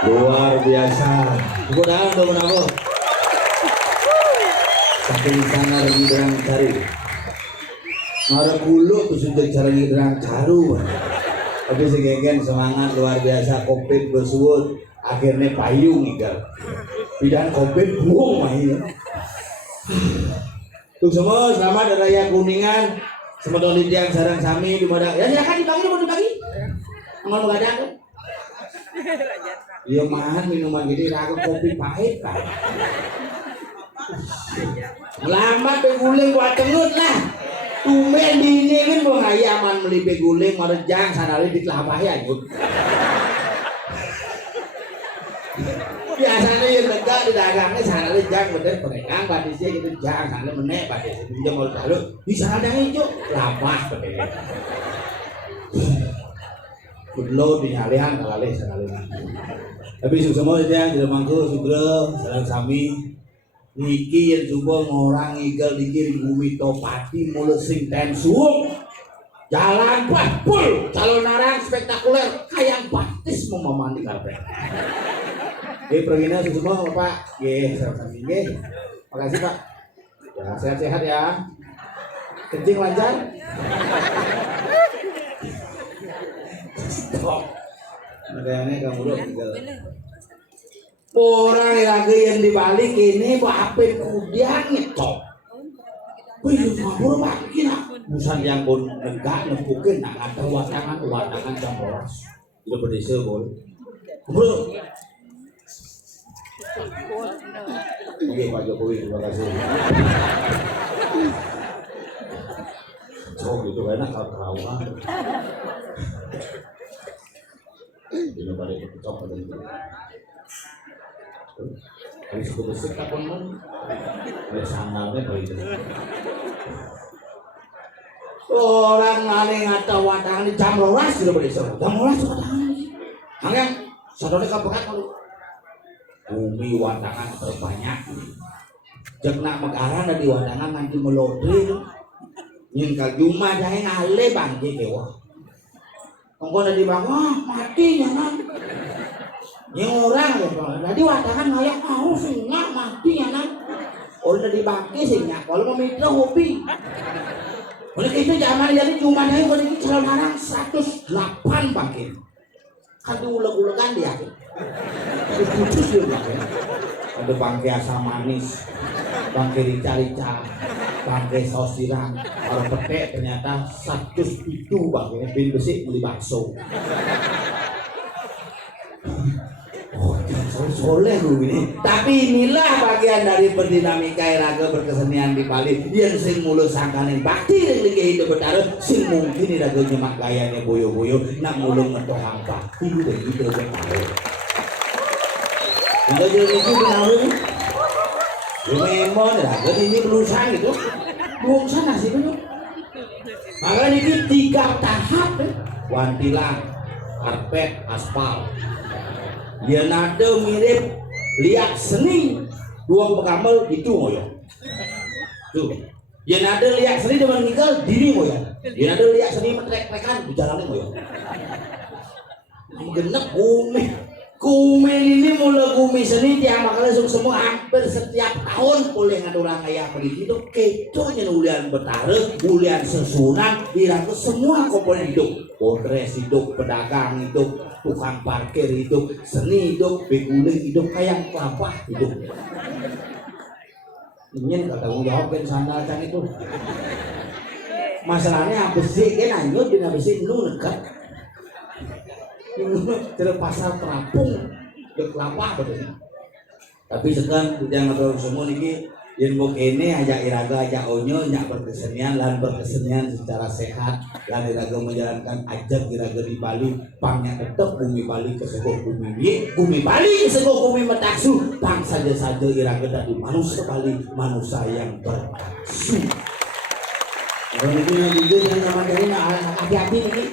Luar biasa. Mudah-mudahan teman-teman. Saking sana renderang cari. Nara kulo sudah cara renderang caru. Tapi segenggen semangat luar biasa. Covid bersuut. Akhirnya payung igal. Pidan Covid buang main. Untuk semua selamat hari raya Kuningan. Semedon tiang sarang sami di mana? Ya silakan dibagi, mau dibagi. Mau ada? Iya mah minuman gini ragu kopi pahit kan. Lambat beguling buat tengut lah. Tumen dini kan mau ngayaman beli beguling merejang sanali di kelapa ya nyut. Biasanya yang lega di dagangnya sanali jang bener peregang badisnya gitu jang sanali menek badisnya pinjam mau lalu di sana yang hijau lapah bener. Kudlo dinyalihan kalale sanalihan. Tapi semua itu yang tidak mangku sugro sareng sami niki yang coba ngorang igal dikirim bumi topati mulut sing ten suung jalan pul calon narang spektakuler kayang baptis memamani karpet. Perginya semua Pak. Sareng sami nggih. Makasih Pak. Ya sehat-sehat ya. Kencing lancar. Makanya kamu udah tinggal. Orang lagi yang dibalik ini bapet kudian ngetok. Wih, ngapur Pak, kira busan yang pun negak nempukin nak ada watangan jam boros. Itu berdesa boleh. Bro. Oke Pak Jokowi, terima kasih. Oh gitu enak kawan. Ini pada kecok pada itu. Kalau suku besar kapan pun, ada sandalnya begitu. Orang lain ngata watangan di jam rolas sudah berdesa. Jam rolas watangan. Hanggang, sadone kapekat kalau bumi watangan terbanyak. Jek nak megaran di wadangan nanti melodri yang kajuma jahe ngale bangke kewa engkau di bawah mati nyanan yang orang ya jadi wadangan ngayak mau singa mati nyanan orang di bangke singa kalau mau mitra hobi oleh itu zaman jadi cuma jahe kalau ini calon orang 108 bangke kan diuleg-ulegan dia putus dia bangke ada bangke asam manis bangke rica-rica, bangke saus tiram, kalau petek ternyata 107 bangke bin besi beli bakso. Oh, soleh lu ini. Tapi inilah bagian dari perdinamika raga berkesenian di Bali. Yang sing mulu sangkanin bakti yang lagi hidup bertaruh, sing mungkin raga nyemak gayanya boyo-boyo, nak mulu ngetok hampa. Itu deh itu bertaruh. Enggak jadi itu benar ini. Memang lah, jadi ini perusahaan itu buang sana sih betul. Maka ini 3 tahap wantilan, karpet, aspal. Dia nada mirip lihat seni dua pegamel itu ngoyo. Tuh, dia nada lihat seni dengan meninggal diri ngoyo. Dia nada lihat seni metrek-trekan di jalannya ngoyo. Genep Kume ini mulai kume seni tiang makanya semua hampir setiap tahun boleh ngadurang kayak begitu itu kecohnya ulian betare, ulian sesunan, dirangkut semua komponen hidup, kondres hidup, pedagang hidup, tukang parkir hidup, seni hidup, bekuling hidup, kayak kelapa hidup. Ingin kata jawabin sandal can itu. Masalahnya besi kan anyut dengan besi lu dekat. Terus pasar terapung ke kelapa betul. Tapi sekarang yang ngatur semua ini yang mau ini ajak iraga ajak onyo ajak berkesenian lan berkesenian secara sehat lan iraga menjalankan ajak iraga di Bali pangnya tetap bumi Bali ke segoh bumi Bali ke segoh bumi metaksu pang saja iraga dari manusia Bali manusia yang bertaksu. Kalau ini yang jujur yang zaman dari hati-hati ini.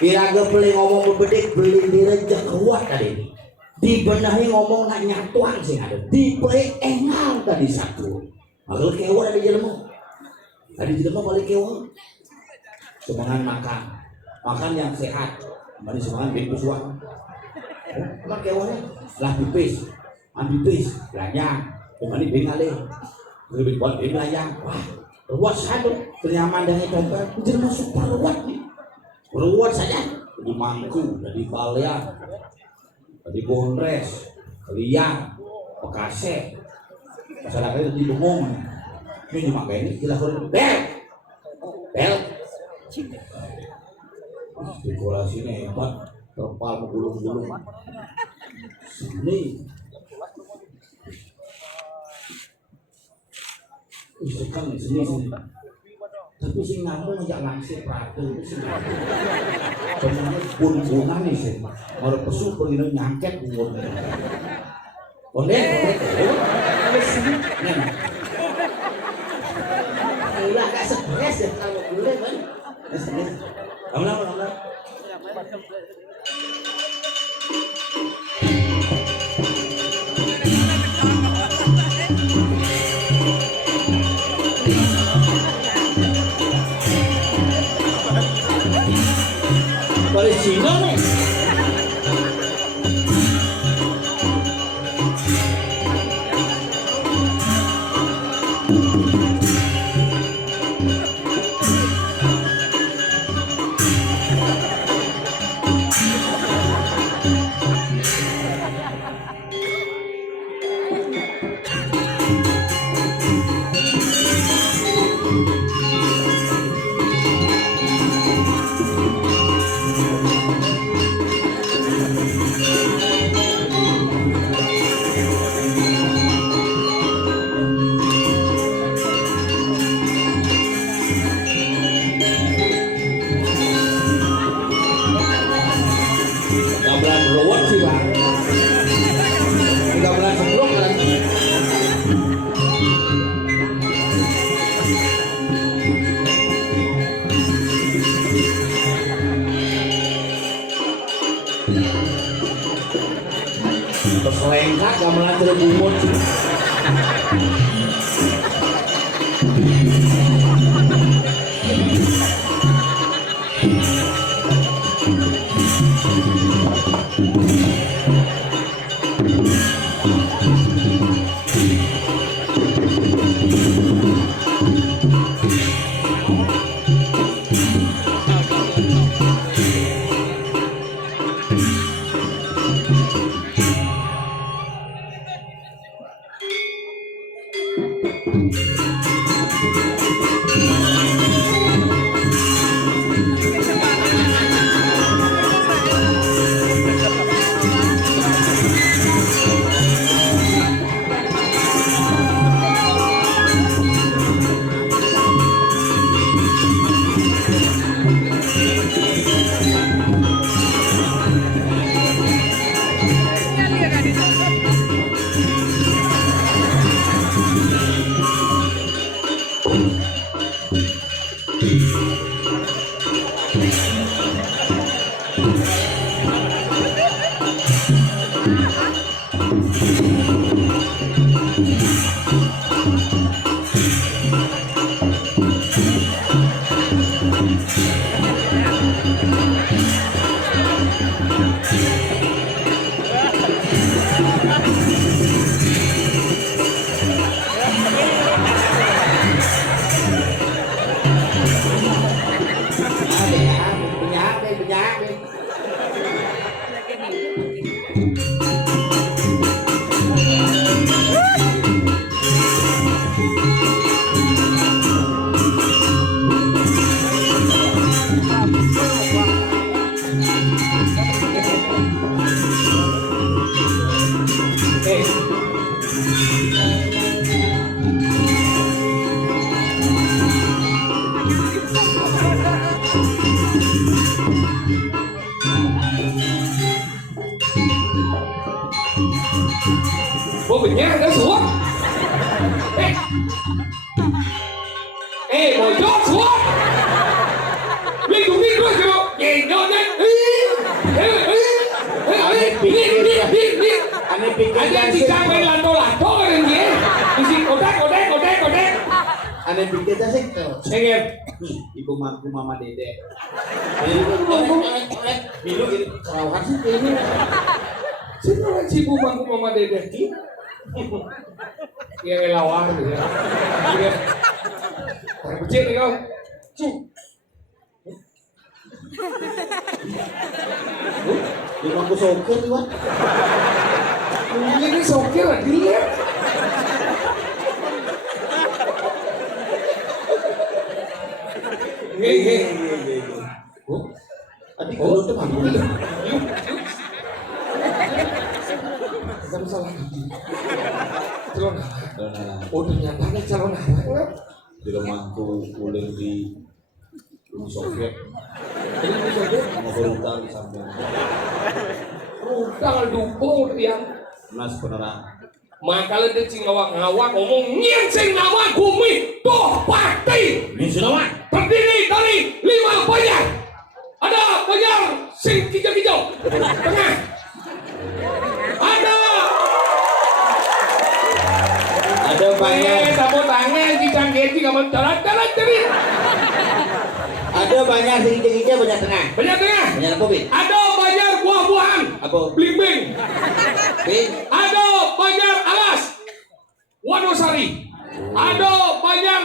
Iraga beli ngomong bebedik beli direjak kuat tadi dibenahi ngomong nak nyatuan sih ada di play engal tadi satu kalau kewa ada di jelema balik kewa semangan makan yang sehat mari semangan bin kusuan mak kewanya lah pipis ambipis lanyang kemana bin ale lebih buat bin layang wah ruas satu ternyaman dari tempat jelema super ruat nih ruwet saja di Mangku, di Balea, di Bondres, Liang, Bekasi, masyarakat itu di Bengong. Ini cuma kayak ini kita suruh bel. Dekorasinya hebat, terpal menggulung-gulung. Sini, sini. Tapi sih ngomong ngajak langsir pratu itu sih sebenarnya bun-bunan nih sih orang pesu pergi nyangket bungun boleh gila gak stres ya kalau boleh kan lama Boleh Cina nih. Bố bình nhá nó xuống. Ê ngồi chót xuống. Đi cùng đi coi kìa. Nhìn nhau nhanh. Đi. Anh si Sang bên lần tôi làm tốt rồi làm gì? Si cổ đét. Aneh pikir dah sih. Anh em. Ibu mama dede. Milu ini kerawahan sih ini. Sino si bumangku mama dede? Yang lawan gitu ya. Percaya nih kau. Di bangku soccer tuh kan. Ini soccer lagi lihat. Nge. Adik kalau tuh bangku. Kamu salah lagi. Calon oh ternyata ada calon anak. Di rumahku kuling di Uni Soviet. Sama berutang di samping. Rudal dupung yang Mas penerang. Makanya dia ngawak ngomong nyincing nama Gumi Topati. Nyincing nama? Terdiri dari 5 banyak. Ada banyak sing hijau-hijau. Tengah. Ada banyak. Tepuk tangan dicangketi kamu jalan-jalan jadi. Ada banyak sing hijau, banyak tengah. Banyak tengah. Banyak apa, Bin? Ada banyak buah-buahan. Apa? Blimbing. Bin? Ada banyak alas. Wonosari. Ada banyak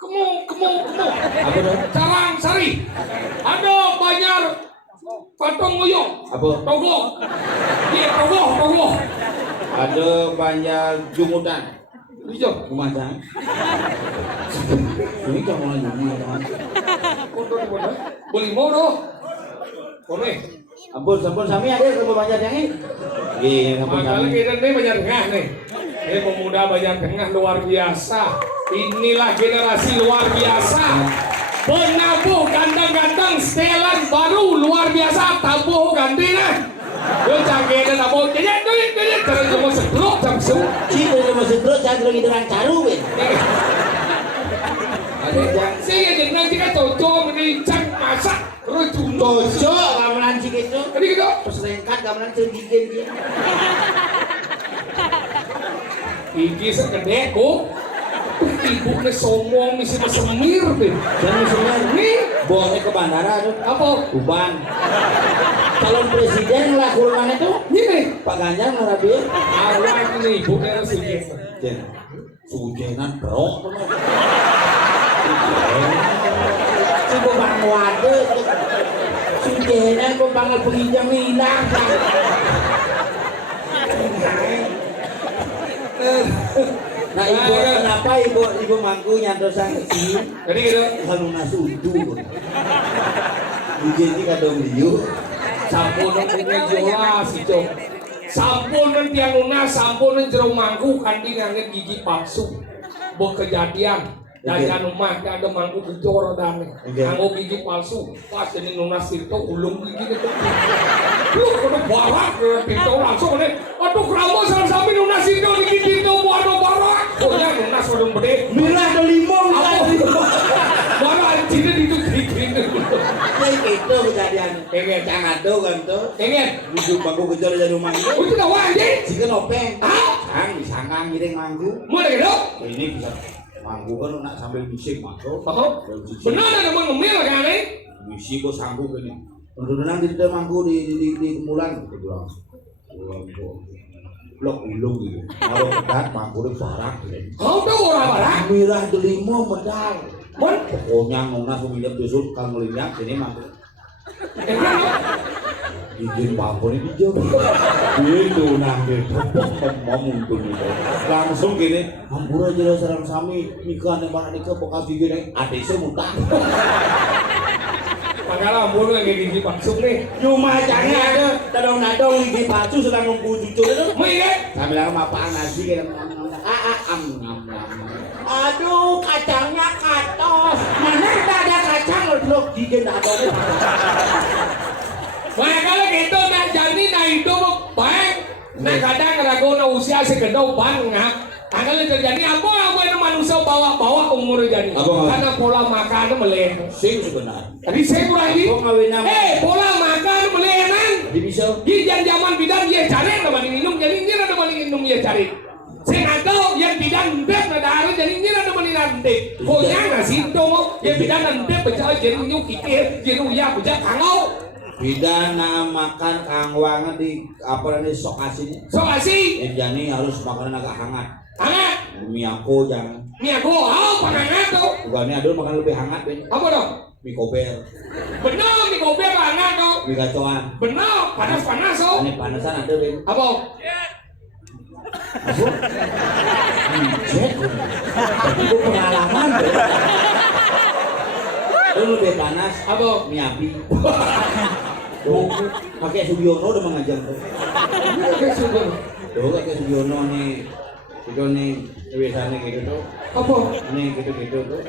kemu. Apa dong? Carang sari. Ada banyak patong uyuk. Apa? Togo. Iya, togo. Ada banyak jumutan. Hijau. Kumacang. Ini kamu lagi kumacang. Boleh mau doh. Boleh. Ampun sami ada berapa banyak yang ini? Iya, ampun Makanya sami. kita nih banyak tengah nih. Ini pemuda banyak tengah luar biasa. Inilah generasi luar biasa. Penabuh ganteng-ganteng setelan baru luar biasa. Tabuh ganti nah. Yo canggih dan tabuh. Jadi jangan cuma segelok jam semua. Cik, kalau masih terus jangan lagi dengan caru, Bin. Ada yang Saya jadi nanti kan cocok merincang masak terus junto. cocok gamelan cik itu. Jadi gitu. Terus lengkat gamelan cegigin dia. Iki sekedek kok. Ibu nih somong misi semir bin. Dan sebenarnya Nih bawa ke bandara tuh. apa? Tuban. Calon presiden lah kurungan itu. Ini Pak Ganjar nggak dia. awal ini ibu nih harus ini. Jen, sujenan bro. Coba bang waduh. Sujenan kok bangal penginjam hilang. Nah ibu kenapa ibu mangku nyantosan kecil? Jadi gitu. Kalau nasi utuh. Jadi kadang liu. Sampunan dengan jelas itu. Sampunan tiang lunas, sampunan jeruk mangku kandi ngangin gigi palsu. Kejadian. Dari rumah ada mangku gejor dan nganggo gigi palsu. Pas ini lunas itu ulung gigi itu. Lu kudu barak pintu langsung nih. Aduh keramo sama-sama lunas itu gigi itu waduh barak. Oh ya lunas ulung gede. Mirah ada limau. Barak anjingnya itu gigi. Kayak gitu kejadian. Pengen jangan tuh kan tuh. Pengen. Duduk mangku gejor dari rumah itu. Itu dah wajib. Jika nopeng. Hah? Sang disangkang giring mangku. Mulai gitu. Ini bisa mangku kan nak sambil bisik masuk. Benar ada mau ngemil kan nih? Bisik kok sanggup ini. Untuk nang di mangku di kemulan gitu bilang. Blok ulung gitu. Kalau kedat mangku di barak gitu. Kau tahu orang barak? Mirah delimo medal. Mon? Pokoknya nona pemilihan besok kalau melihat ini mangku. Izin pampun ini jauh. Itu nanti mau muncul itu. Langsung gini, hampura aja serang sami nikah nih mana nikah bekas gini adik saya muntah. Makanya hampura yang gigi palsu nih. Cuma jangan ada tadong-tadong gigi palsu sedang nunggu cucu itu. Mungkin? Sambil lama apaan nasi kita aduh kacangnya katos. Mana ada kacang lo gigi nggak ada. Makanya gitu nah jadi nah itu baik. Nah kadang ragu na usia sekedau banget. Makanya terjadi apa yang manusia bawa umur jadi. Karena pola makan meleh. Sing sebenarnya. Tadi saya kurang ini. Pola makan melehenan. Jadi bisa. Di zaman bidan dia cari nama minum jadi ini ada nama minum dia cari. Saya nggak tahu yang bidan ndep ada hari jadi ini ada nama ndep. Pokoknya nggak sih dong. Yang bidan ndep berjalan jadi nyukikir jadi ya berjalan kangau. Pidana makan kangwangan di apa namanya sok asin. Sok asin. Jadi harus makanan agak hangat. Hangat. Miyako jangan. Miyako, hangat tuh. Bukannya ada makan lebih hangat deh. Apa dong? Mie kober. Benar, mie kober hangat tuh. Mie kacauan. Benar, panas tuh. Ini panasan ada deh. Apa? Apa? Cek. Itu pengalaman deh. Lu lebih panas. Apa? Mie api. Tuh, pakai Sugiono udah mengajar tuh. Pakai Sugiono. Tuh, pakai Sugiono nih. Itu nih biasanya gitu tuh. Apa? Nih gitu-gitu tuh.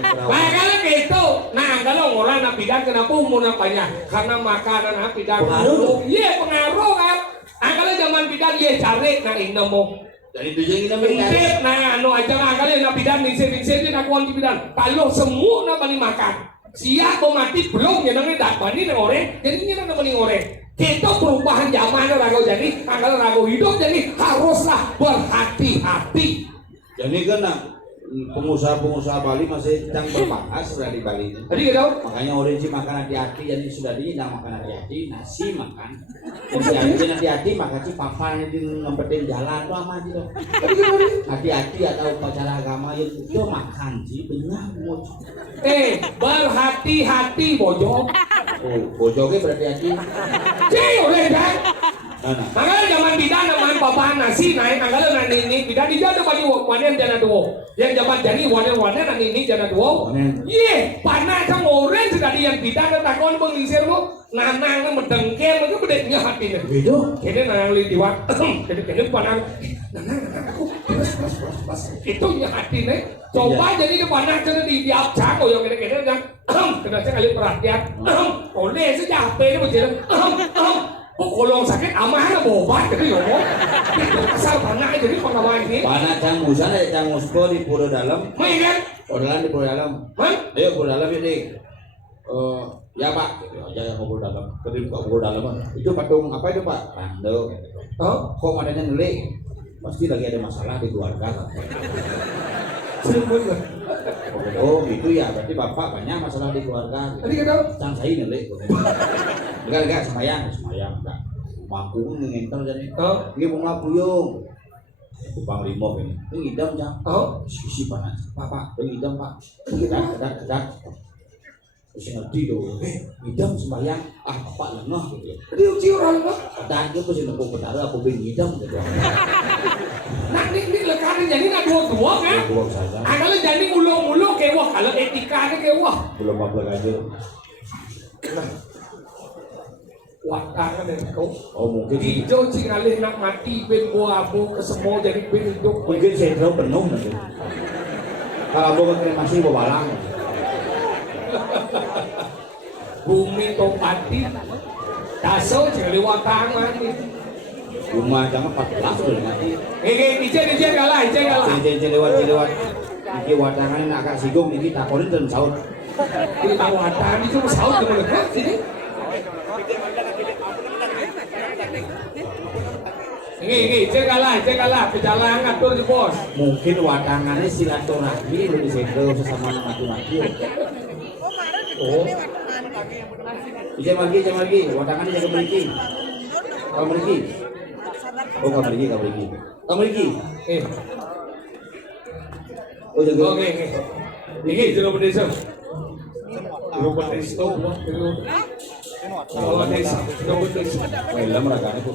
Makanya gitu. Nah, kalau orang nak bidan kenapa umur apanya? Karena makanan nak bidan. Pengaruh. Iya, pengaruh kan. Nah, kalau zaman bidan iya cari nah ini mau. Dari tujuan kita Intip, nah, no aja lah kali nak bidan ningsir dia nak kuanti bidan. Kalau semua nak bani makan. Siap mau mati belum ya nanti tak bani nih orang. Jadi ini nak bani orang. Kita perubahan zaman ragu jadi, kalau ragu hidup jadi haruslah berhati-hati. Jadi kan pengusaha-pengusaha Bali masih sedang berbahas sudah di Bali. Jadi gitu. Makanya orang sih makan hati-hati, jadi sudah diindah makan hati-hati, nasi makan. Jadi hati-hati makan sih papan yang ngempetin jalan tuh ama gitu. Hati-hati atau upacara agama itu makan sih benar mojo. Berhati-hati bojo. Oh, bojoknya berhati-hati. Cih, udah kan? Nah. Makanya zaman bidan nama papan nasi naik, kalau nanti ini bidan dia ada bagi wanen jana dua. Yang zaman jadi wanen nanti ini jana dua. Iya, panas sama orang sudah yang bidan takon mengisir mu, nanang mendengkel, itu bedanya hatinya. Gitu. Kini nanang li diwak, kini panas, nanang aku, itu nya hatinya. Coba jadi ke panas kena di abcang, oh yang kini yang, kena sekali perhatian, oleh sejak apa ini berjalan, kok kolong sakit aman ada obat gitu ya kok itu asal panas jadi pengawal ini panas canggusan ada canggusko di pura dalam main kan? Di pura dalam ayo pura dalam ini ya pak aja ngobrol dalam tadi buka pura dalam itu patung apa itu pak? Rando kok adanya ngelik pasti lagi ada masalah di keluarga oh gitu ya berarti bapak banyak masalah di keluarga tadi kata cang saya ngelik enggak semayang enggak mampu ngentel jadi ini bunga puyung Bang Limo ini ngidam cang sisi panas pak ngidam pak kedak terus ngerti tuh ngidam semayang bapak lengah gitu tadi uci orang lah dan dia pasti nepuk petara aku pengen ngidam gitu nah ini lekarin dua kan? Buang saja. Kalau jadi mulu-mulu kewah, kalau etikanya kewah. Belum apa aja. Watangan dari kau. Oh mungkin Hijau cingalih nak mati ben abu kesemo jadi ben hidup. mungkin sentral penuh nanti. Kalau mau kremasi bawa balang. Bumi topati. Daso cingalih watangan ni. Rumah jangan 14 sudah mati. Ijen kalah. Cincin lewat. Iki wadangan nak agak singgung iki takonin dan saut. Kita watangan itu saut dengan lekat sini. Ini, cek kalah, pecalang atur di bos. Mungkin wadangannya silaturahmi lebih sentral sesama laki-laki. Oh, Ijek lagi, wadangannya jaga memiliki. Kau memiliki. Oh kau memiliki. Oh jaga. oke. Ini jeruk pedesa. Jeruk pedesa, kalau desa, jeruk pedesa. Wah, mereka itu.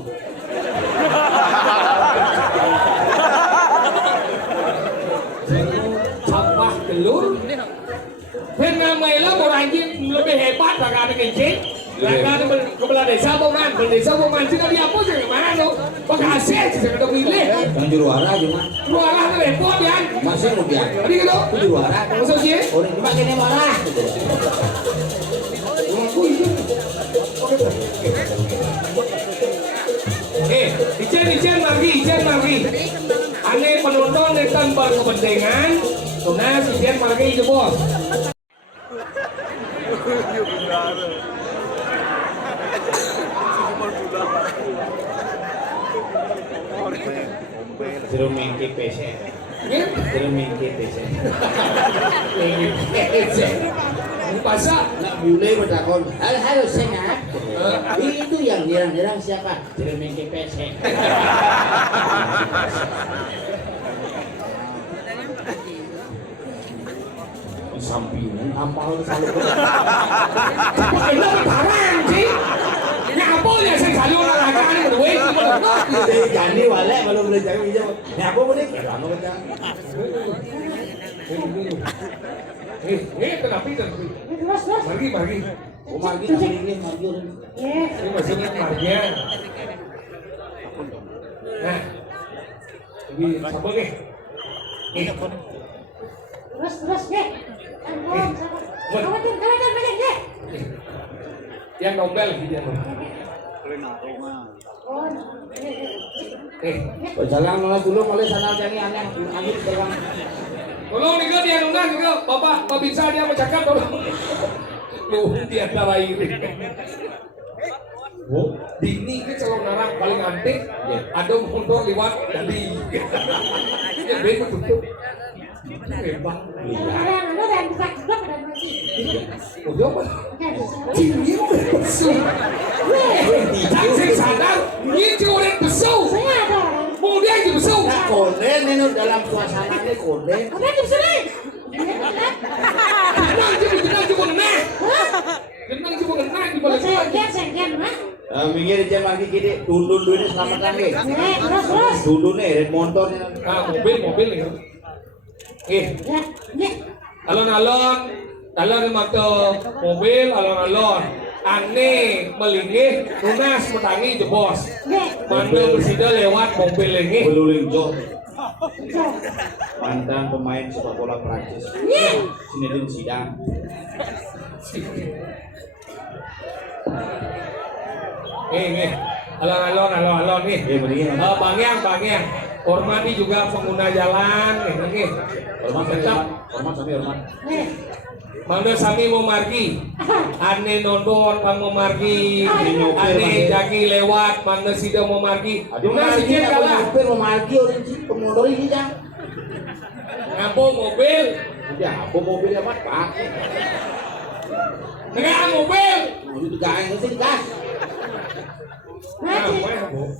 Sampah telur. Dengan Mela orang yang lebih hebat agak ada kencing. Agak ada kepala desa boman sih tadi apa sih mana tuh? Bekasi sih saya pilih. Yang juara cuma. Lualah tuh repot ya. Masih kemudian. Tadi gitu. Itu juara. Maksud sih? Orang cuma kene marah. Ijen lagi. Aneh penonton yang tanpa kepentingan. Tunas ijen lagi itu bos. Jeruk mengke PC. Pasal Nak bule bertakon. Halo sengat. Itu yang nyerang siapa? Jeruk mengke PC. Sampingan ampal selalu. Itu barang sih. Ngapa ya saya selalu olahraga ini berduit. Jadi wale kalau boleh jadi hijau. Ngapa boleh? Kalau kita. Tapi. Mari. Oh magi ini. Ini maksudnya marnya. Nah. Ini siapa nih? Terus deh. Yang nombel gitu. Jalan malah dulu mulai sana cari aneh jalan. Tolong nih dia nundang ke Bapak Babinsa dia bercakap tolong. Lu dia tarair. Oh, dini ke calon narang paling antik. Ada mundur lewat dari. Ya bego tutup. Hebat. Ada yang bisa juga pada mati. Udah apa? Ciri besar. Jangan sadar, ini ciri besar. Saya ada. Kemudian jadi besar. Nah konden ini dalam suasana ini konden. Ada di sini. Jenang cuma kena. Jenang cuma kena di balik. Sengken, mah. Minggir jam lagi gini, tundun dulu selamat lagi. Terus. Tundun nih, red motornya. Ah, mobil nih. Alon-alon mata mobil, alon-alon. Aneh melingih, lunas metangi jebos. Mana bersida lewat mobil ini. Beluling jok. Mantan pemain sepak bola Prancis. Zinedine Zidane. Alon-alon nih. Iya begini. Bang Hormati juga pengguna jalan nih. Hormat sami hormat. Mangga sami mau margi. Ane nonton pang mau margi. Ane jaki lewat mangga sida mau margi. Nah sih kalah. Hampir mau margi orang sih pengendara ini dah. Ngapo mobil. Ya, apa mobilnya mat pak? Dengan mobil. Itu gaeng itu gas. Nanti.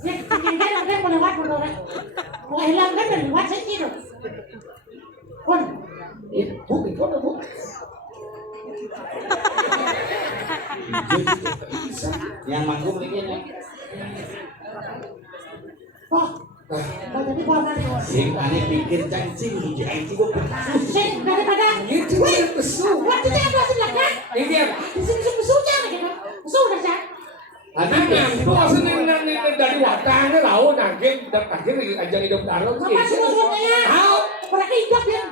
Sengken ada yang lewat motor. Mau hilang kan dari lewat saya itu. Kon. Bu. Yang manggung begini. Oh, Mau jadi bawa Sing ane pikir cacing di anjing kok Sing daripada Itu yang pesu. waktu itu aku langsung lakukan. Ini ya. Di sini musuh jangan gitu. Musuh udah jangan. Itu aslinya dari watangnya tahu nangkep dan akhirnya aja hidup dalam. Apa semuanya? Tahu? Mereka hidup ya.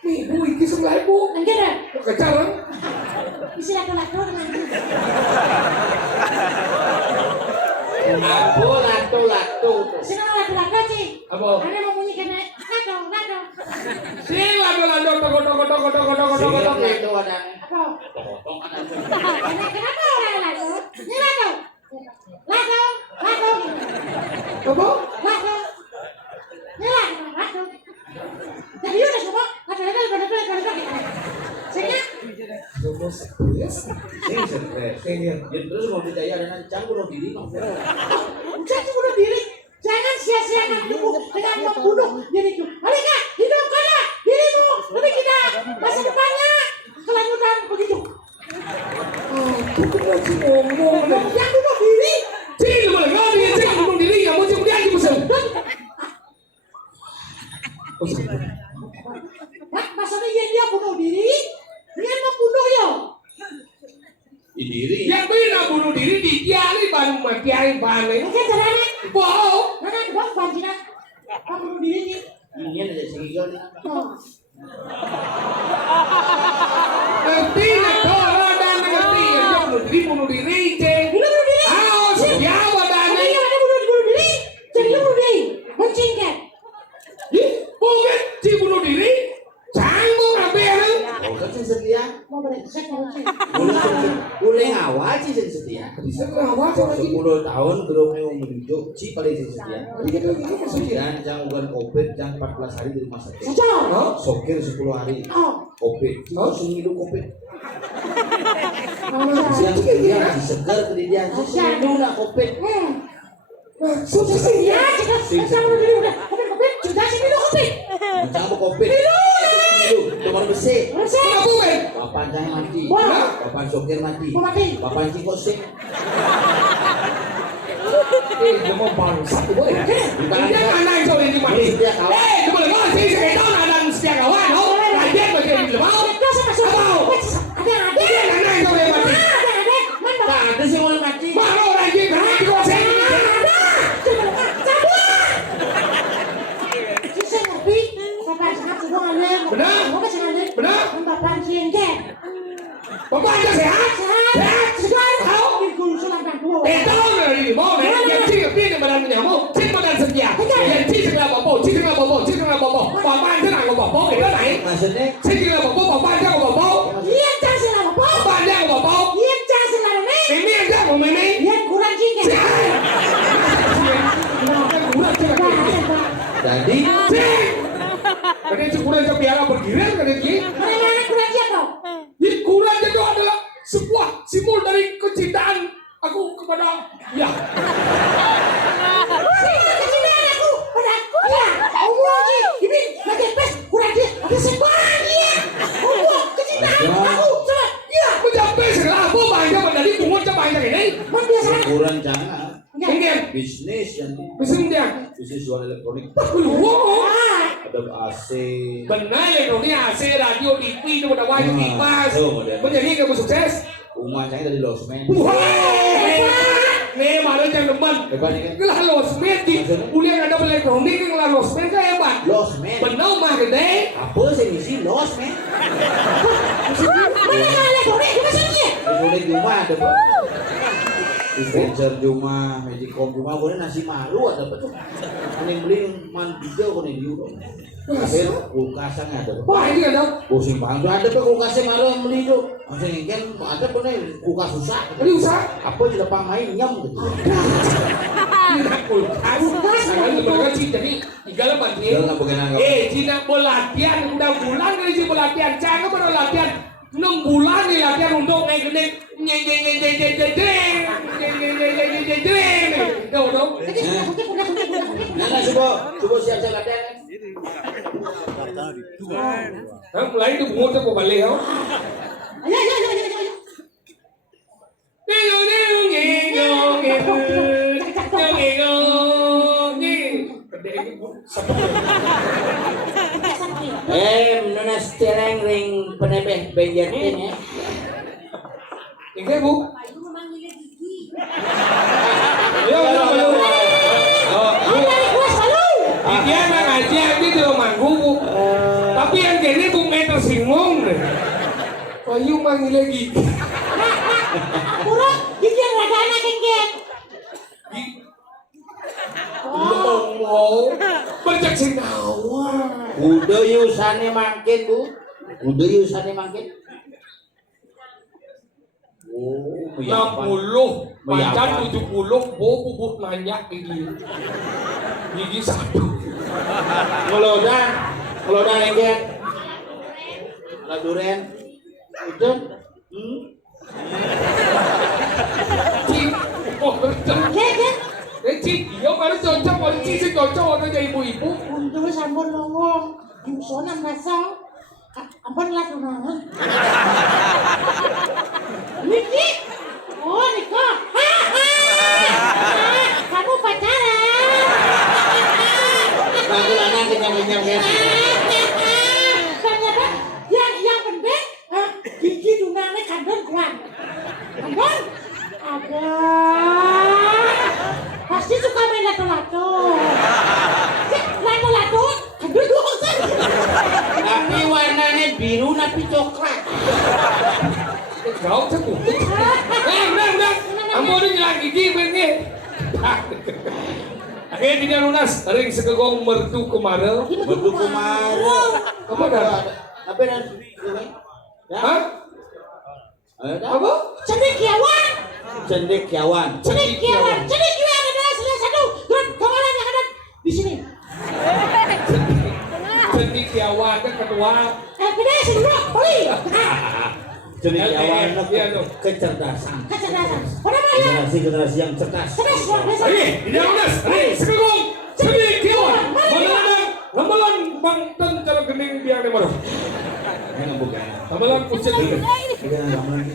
Ibu iki sebelah ibu. Enggak ada. Kecaran. Isi lato-lato dengan Aku lato-lato. senang lato-lato sih. Apa? Ada mau bunyi kena lato. Sing lagu-lagu toko. Sing lato ada. Apa? Kenapa orang lato? Ini lato. Lato. Apa? Lato. Ini lato. Jadi udah semua lato. Sehingga Sing stres. Ya terus mau percaya dengan campur diri mah. jangan bunuh diri. Jangan sia-siakan tubuh dengan membunuh diriku. Mereka hidupkanlah dirimu demi kita masa depannya kelanjutan begitu. Aku lagi ngomong. Yang bunuh diri Cing lu boleh ngomong dia cing bunuh diri ya mau cing dia di pesan. maksudnya dia bunuh diri, dia membunuh yo. Di diri. Yang benar bunuh diri di tiari ban matiari ban. Mungkin caranya, Wow. mana bang banjina, bang bunuh diri nih. Ini ada sing ijon. Oh, Ngerti nak orang dan ngerti ya bunuh diri cing. bunuh diri. Ah, siapa Ada dan yang ada bunuh diri, jadi lu bunuh diri, mencingkan. Bukan si bunuh diri. Canggung apa ya? Oh, kan sing setia. Mau berengsek kalau sih. Boleh ngawal sih sing setia. Bisa kenapa lagi? 10 tahun belum mau menuju si paling sing setia. Kemudian jangan bukan covid, jangan 14 hari di rumah sakit. Sejauh. Sokir 10 hari. Oh, Covid. Langsung hidup covid. oh, Siang dia disegar ke dia. Hidup nak covid. Sudah sih ya, kita bunuh diri udah. Covid, sudah sih minum covid. Jangan covid. Hidup, nomor besi. Bersih. Kenapa men? Papan saya mati. Wah. Papan sokir mati. Mau mati. Papan cikosing. Dia mau bangsat boy. Dia mana yang tahu ini mati? Setia kawan. Dia boleh ngomong sih saya tahu ada setia kawan. Oh, rakyat macam ni mau. Kita sama sama. Ada. Dia mana yang tahu dia mati? Ada. Mana? Tak ada sih mau mati. Mana orang dia mati kau saya? Benar? Benar? Bapak anda sehat? Sehat? Tahu dari ini mau nih? Yang cik dia ni badan nyamuk, cik badan setia. Yang cik sekolah bobo. Bapak anda nak bobo, itu naik. Maksudnya Cik sekolah bobo, bapak anda bobo. Bapak anda bobo. Mimi anda mau mimi? Kurang cik. jadi Cik. Tadi cik kurang cik biara bergiran kan ini? Ini kurang itu adalah sebuah simbol dari kecintaan aku kepada ya. Mencapai segala apa banyak menjadi pungut banyak ini. kurang jangan Mungkin bisnis yang misalnya bisnis jual elektronik wow. ada AC Benar elektronik AC radio TV itu udah wajib dipas. Menjadi kamu sukses. rumah saya dari losmen Wah, nih malah yang depan. hebat ini kan Lah losmen di kuliah ada elektronik yang lah losmen kan hebat. losmen Benar mah gede. apa sih ngisi losmen elektronik rumah ada apa dispenser rumah magicom rumah boleh nasi malu ada apa tuh ini beli mandi jauh nih di Euro tapi kulkasnya ada Wah ini ada. pusing banget tuh ada apa kulkasnya malu yang beli tuh masih ingin ada apa nih kulkas susah Ini usaha. apa tidak pamain nyam gitu Ini kulkas. Sekarang mereka sih jadi tinggal bantu. Jangan bagaimana Cina mau latihan udah bulan kali sih mau latihan. Jangan baru latihan 6 bulan nih latihan untuk naik naik Nana coba siap-siap latihan mulai itu bungut aku balik ya. Gede ini Bu. Sepuluh. Menunas tereng ring penebeh benjatin ya. Ini Bu. Ayo. Dia mah ngaji aja di rumahku Bu. Tapi yang gini Bu meter singgung deh. Ayo manggil lagi. Kurang gigi yang rada anak gengget. Wow, bercak sinawa. Udah yusane makin Bu. Udah yusane makin. Oh, 60, pacar 70, bubuk nanya gigi satu. Ngelodan engget. Laduren. Itu. Cik, oh bercak. Cik, iya baru cocok, baru cik sih cocok waktu jadi ibu-ibu. Untuk sampun ngomong, Yusona merasa ampun lah tunangan. Niki, oh Niko, kamu pacaran? Lagu anak kenyang-kenyang ya. Ternyata yang penting gigi tunangannya kandung kuat. Kandung? Ada. Pasti suka main lato-lato. Lato-lato, kandung dong. Tapi warnanya biru tapi coklat. Kau cekuk. Udah. Ampun ini lagi gigi ini. Akhirnya tidak lunas. Ring segegong mertu kemarin. Mertu kemarin. Apa dah? Apa dah? Hah? Apa? Cendekiawan. Cendekiawan adalah salah satu kemarin yang ada di sini. Cendekiawan kan ketua. Beda semua, poli. Cendekiawan Iya, kecerdasan. Generasi yang cerdas. Cerdas luar biasa. Tidak lunas. Ring segegong Cendekiawan. Ramalan Bangten cara gening biang di mana? Yang bukan. Ramalan kucing.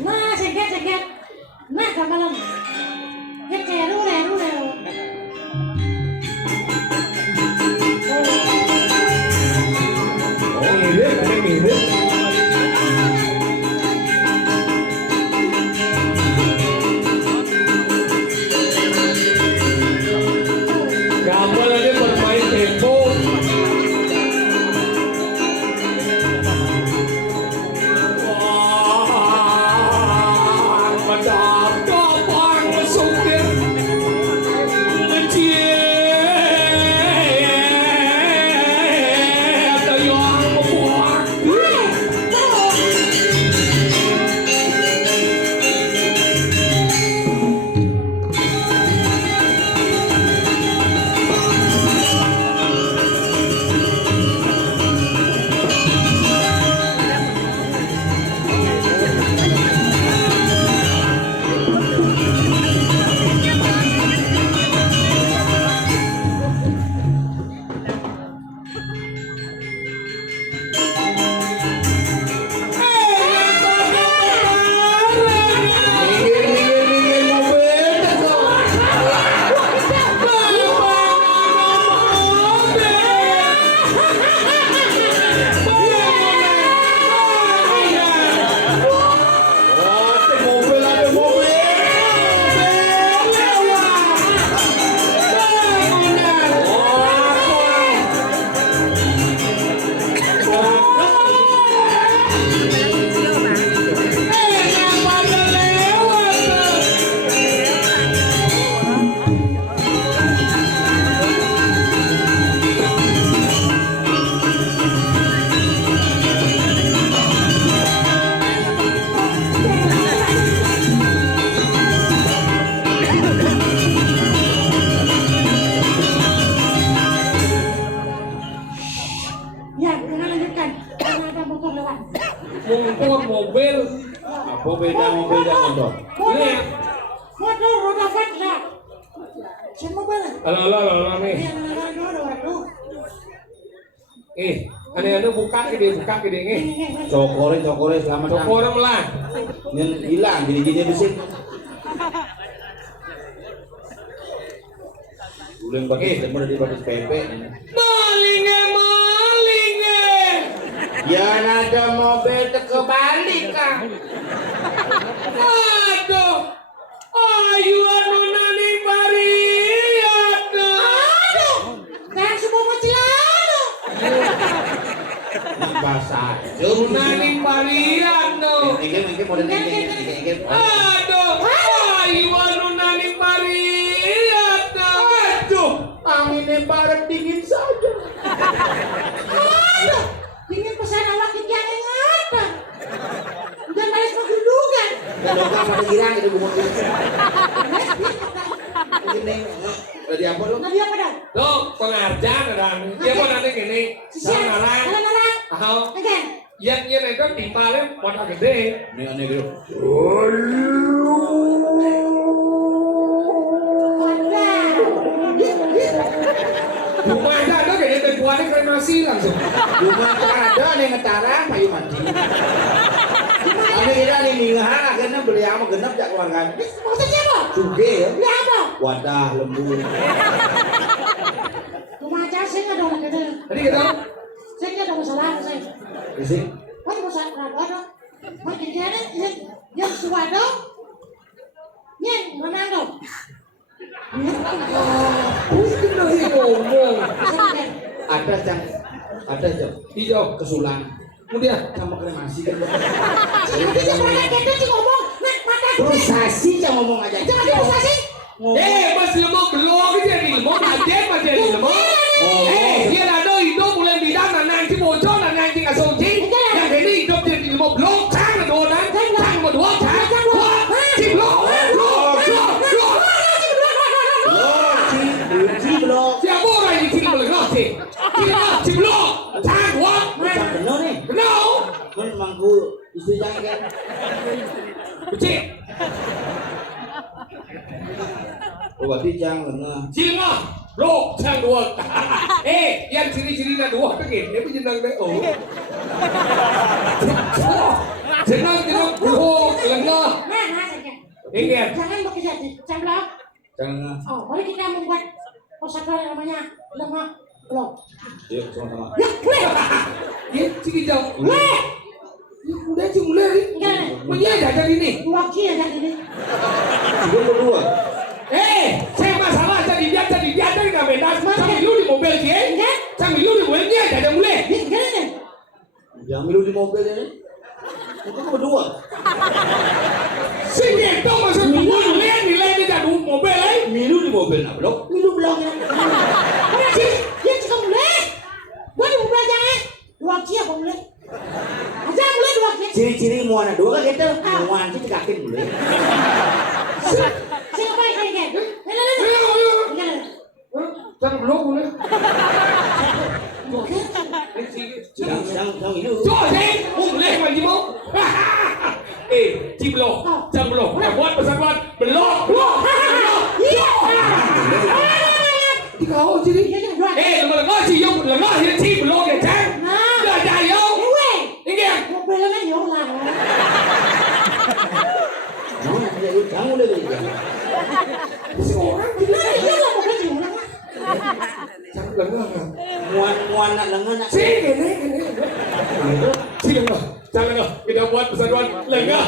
Nah, seget. Nah, kamalan. Kece rule. Oh, mirip. Gambar aja bermain tempo. Wah, macam kapang sukir. mobil. Apa beda mobil dan motor? Lihat. Motor roda empat. Si mobil. Halo nih. Ane buka gede nih. Cokore selamat. Cokore melah. Yang hilang gini-gini di sini. Ulang batis demo dari batis PP. Malinge. Ya ada mobil kebalik Kang. Aduh. Ayu anu nani bariat. Aduh, kayak semua macilano. Bahasa. Nani bariat no. Ingin model ingin. Aduh. Ayu anu nani bariat. Aduh, anginnya barat dingin saja. Aduh, ingin pesan awak yang ingatan. Jangan balik kegedugan. Kalau kamu ada girang itu gumuk. Ini tadi apa lu? Tadi apa dah? Tuh, pengajar dan dia mau nanti gini. Sisian, Narang. narang. Tahu? Again. Yang itu timpalnya modal gede. Ini aneh gitu. Rumah ada kayaknya terbuatnya kremasi langsung. Rumah ada nih ngetarang payu mati. Ane kira nih mingahan akhirnya beli ama genep jak keluarga. Maksudnya apa? Suge ya. Beli apa? Wadah lembu. Rumah aja saya nggak ada orang gede. Tadi kita Saya nggak ada masalah saya. Isi. Mana masalah ada? Mana kira yang suado? Yang mana dong? udah sih ngomong. Ada jam Hijau kesulang. kemudian Sama kremasi kan. Tidak pernah kita sih ngomong. Nah, mata Frustasi jangan ngomong aja. jangan diproses. mas lemok belum aja nih lemok aja mas jadi lemok. Dia ada hidup mulai bidang nanti bocor nanti ngasongcing. Yang ini hidup jadi lemok belum cang adonan cang berdua cang ciblok. Ciblok. Siapa orang yang ciblok sih? Ciblok cang dua. Macam bener nih. Kenal? Kan mangku istri jangan kan. Becik. Oh, berarti jangan bener. Cilengah, blok, cang dua. Yang ciri-cirinya dua begini, dia jenang deh. Oh. Jenang blok, lengah. Nah, saja. Ingat. Jangan bekerja di camblok. Jangan. Oh, mari kita membuat kosakata yang namanya lemah blok. Yuk sama-sama. Ya, boleh. Ya, ciri jauh. Boleh. Ya, udah cuma mulai. Enggak. Punya jajan ini. Dua kilo aja ini. Gue berdua. Saya masalah jadi biasa nggak beda. Sambil lu di mobil dia. Enggak. Sambil lu di mobil dia jajan mulai. Enggak nih. Jangan milu di mobil ini. Itu berdua. Sini itu maksud nilai dia jadi mobil Milu di mobil nak blok. Milu bloknya. Mana sih? Dia juga boleh. Gua di mobil aja kan. Dua kilo apa boleh? Aja boleh dua kilo. Ciri-ciri mau anak dua kan kita mau anjing dikakin boleh. Saya ngapain kayak gini? Enggak. Jangan belum boleh. Jangan itu. Cho thế, boleh mày mau. Ciblok, jamblok. Buat pesawat belok. Kau jadi. Lengah sih yang lengah yang ciblok ya cang. Dah jauh. Ingat. Mobilnya hilang. Jangan boleh beli. Orang gila dia lah mobil hilang. Cang lengah kan. Muan nak lengan nak. Sini. Sini lengah. Cang lengah. Kita buat pesawat lengah.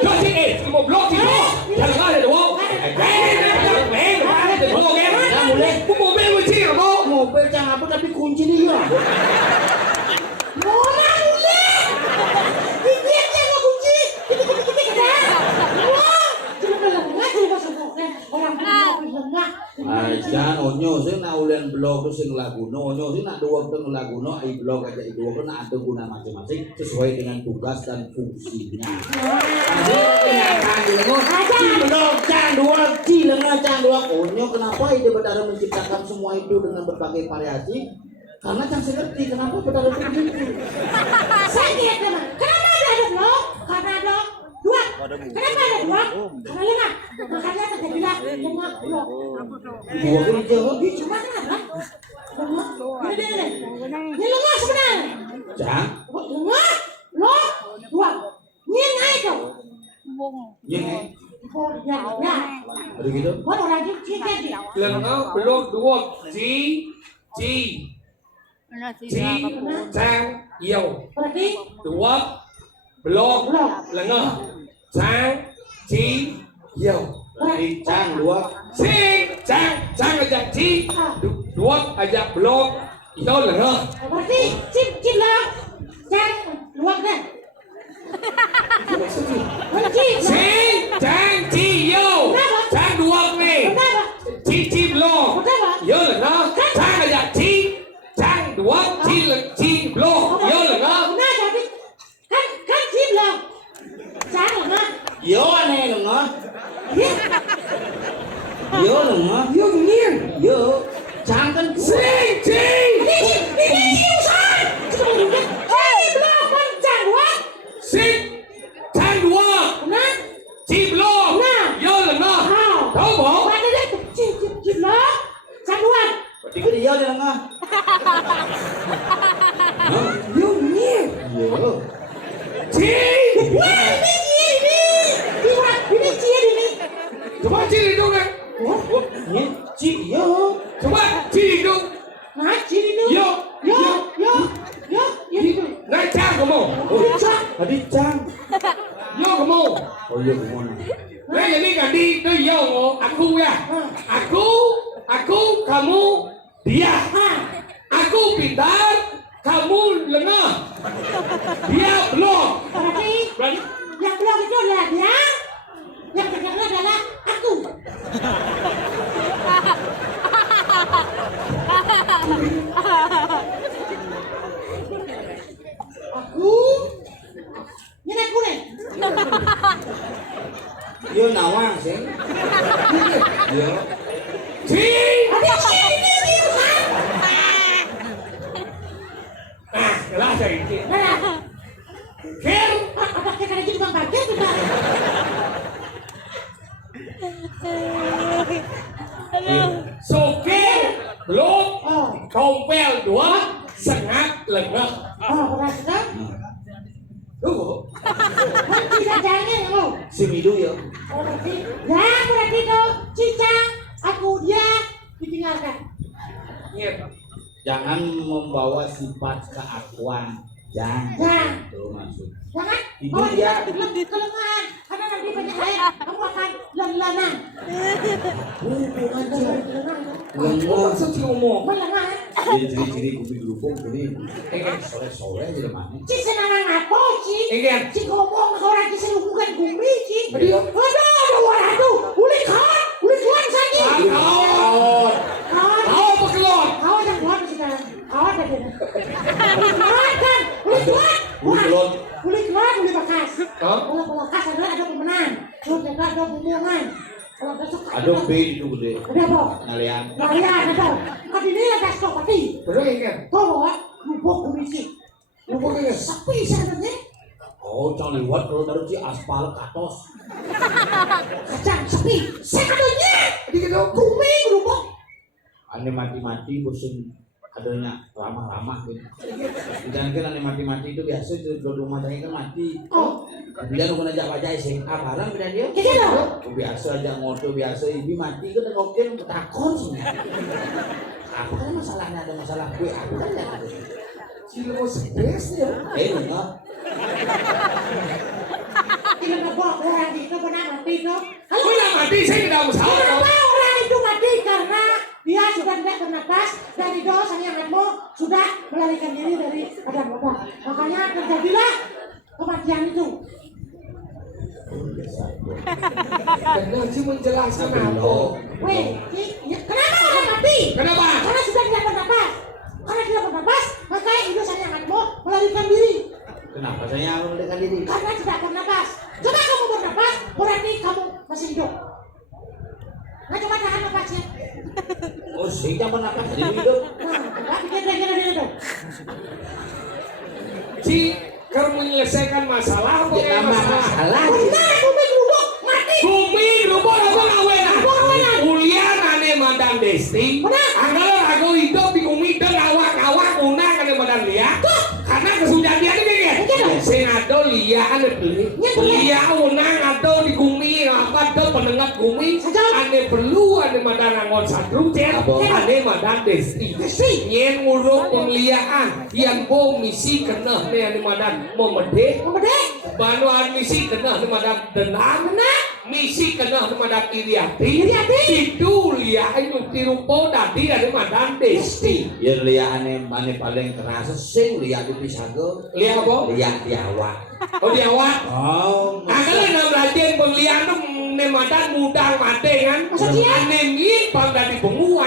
Cho sini. Mau blok sini. Jangan lengah ada dua. Mobil kecil mau. Mobil jangan apa tapi kunci dia. Orang boleh. Ini aja nggak kunci. Kita dah. Wah, cuma lengah cuma masuk orang lengah. Jangan onyo sih nak ulen blok tu sing laguno onyo sih nak dua tu laguno ai blok aja itu dua nak ada guna masing-masing sesuai dengan tugas dan fungsinya. Blok jangan dua cilengan jangan dua onyo kenapa ide Betara menciptakan semua itu dengan berbagai variasi? Karena jangan ngerti kenapa Betara begitu. Saya tidak teman. Kenapa ada blok? Karena ada dua. Kenapa ada dua? Karena lengah. Makanya terjadilah lengah blok. Dua kali jawab. Cuma kenapa? Lengah. Ini lengah sebenarnya. Jangan. Lengah blok dua. Ini naik dong. Yang Oh ya. Ya. Ada gitu? Buat orang itu jadi. Lengah belum dua chi trang yêu Berarti dua belum belum. lengah trang chi yêu Berarti cang dua. trang aja chi dua aja belum itu lengah Berarti cip lah. Jangan luar deh. Berarti trang chi yêu trang dua nih kenapa? chi belum Kenapa? yêu lengah trang aja trang dua chi belum yêu lengah Nah jadi kan cip lah. Jangan lah. Yo aneh dong ah. Ya. Yo dong ah. yêu nhiên Yo. Cang kan chi Ini usaha. Ini belum panjang buat. trang dua Nah. chi belum Nah. yêu lengah tahu boh Berarti dia cip lah. Jangan. berarti kan iya dong ah. Hah? yêu nhiên Yo. chi Wah ini. Ini cip ini. coba chi di đâu này Ini cip yo. coba chi di đâu Nah cip ini. yo Yo. này trang của mồ Tadi cang. yo của mồ Oh iya kemana? nah jadi kan di itu yo mo aku ya aku kamu dia Nah. aku pintar kamu lengah dia belum Berarti yang belum itu adalah dia. Yang kedua adalah aku. Aku. Ini aku nih. Yo nawang sih. Yo. chi Ada ini kan. ah kelas saya ini Nah, ker apa kita lagi tukang parkir juga? soker belum Oh, kompel dua sengat lengah berarti kan? tuh Kan tidak jangan kamu. Si Midu yo. Oh, berarti ya berarti itu Cica, aku dia ditinggalkan. nyet Jangan membawa sifat keakuan. Jangan. Jangan. Itu maksud. Jangan. Itu Oh, dia. kelemahan. Karena nanti banyak lain, kamu akan lelah. Hubungan Lelah. Lemah. maksud si ngomong Lelah. Jadi ciri-ciri kopi gerupuk jadi sore-sore aja mana? Ci senang apa sih? ingin Ci ngomong ke orang ci hubungan bumi ci. Aduh. Waduh, uli kawan saja. Oh, Kawan, tahu pekelon kawan yang keluar sekarang. Kawan ada dia. Kawan kan, uli keluar. Uli bekas. Hah? Kalau bekas adalah ada pemenang. Terus juga ada pembuangan. Kalau besok ada B itu gede. ada apa? Ngalian. Kalian ada. Kan ini ada stok pati. bener ingin Kau lubuk komisi. lupa ingin Sepi sebenarnya. Oh, jangan lewat kalau baru si aspal katos. Kacang sepi. Sebenarnya dikit dong bumi lubuk. Ane mati-mati bosan adanya ramah-ramah gitu. Jangan kan ane mati-mati itu biasa itu rumah tangga kan mati. Oh, Dia nu ngajak aja SMA barang beda dia. kayak gitu. Oh, biasa aja ngoto biasa ibu mati kan oke takon sih. Apa kan masalahnya ada masalah gue apa kan ya? si mau stres ya Enggak. Tidak ngebawa orang itu benar mati itu. Kalau gue yang mati saya tidak masalah kenapa orang itu mati karena dia sudah tidak bernapas dan itu sang yang Atmo sudah melarikan diri dari badan badan. Makanya terjadilah kematian itu. dan Najib menjelaskan apa Weh, kenapa orang mati? kenapa Karena sudah tidak bernapas. Karena tidak bernapas, maka itu sang yang Atmo melarikan diri. Kenapa saya harus mendekat diri? Karena tidak bernapas. Coba kamu bernapas, berarti kamu masih hidup. Nah, coba tahan napasnya. Oh, sih jangan apa jadi hidup. Nah, kira-kira itu. si ker menyelesaikan masalah apa kayak masalah Benar, bumi berubah, mati. bumi rupanya apa ngawenan Ngawenan. kuliah nane mandang desti Benar. anggaran aku hidup di bumi dan awak-awak unang nane mandang dia karena kesudahan dia ini kayak dong. Sing ado liya ane beli. Liya unang ado di gumi apa ado penengat gumi. Ane perlu ane madan angon sadru cer. Ane madan desti. Nyen nguruk pengliaan yang bo misi kena ne ane madan memede. Banu an misi kena ane madan denang. Misi kena ane madan iriati. Itu liya ayo tirupo dadi ane madan desti. Ya liane mane paling kerasa sing lihat di pisago. Liya apa? Lihat di awak. Oh di awak. Oh. Angkala na belajar penglian tu ne madan mudang mate kan. Ane mi pang dadi pengu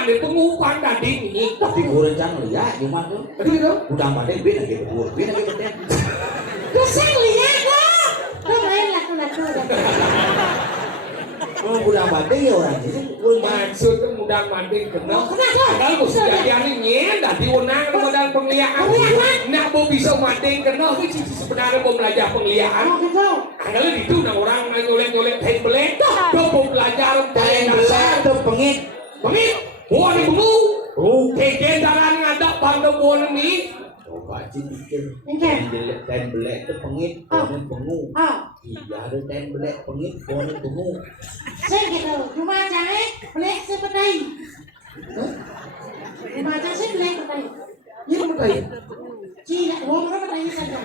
pang dadi mi. Tapi kurang jangan lihat cuma tuh. Aduh itu. Udah pada bina gitu, bina gitu. Kusang lihat kok. Kau main laku-laku. Oh, udah pada ya orang ini. Maksud tu mudang mate kena. Oh, kena tu. Angkala mesti jadi ane nyen dadi unang na madan penglian. Nak bo bisa mate kena tu sebenarnya bo belajar penglian. Oh gitu. Angkala itu na orang nyolek-nyolek kain belek. Tu bo belajar kain dasar. Itu pengit. Pengit, buah ni pengu. Oh, keken jalan ngadak pang buah ni. Coba aja pikir. Oke. Ten belek itu pengit, konen pengu. Ah, Iya ada ten belek pengit, konen pengu. saya gitu. Cuma jangan belek seperti. Cuma jangan saya belek seperti. Ini apa ini? Cina, wong apa tadi saja.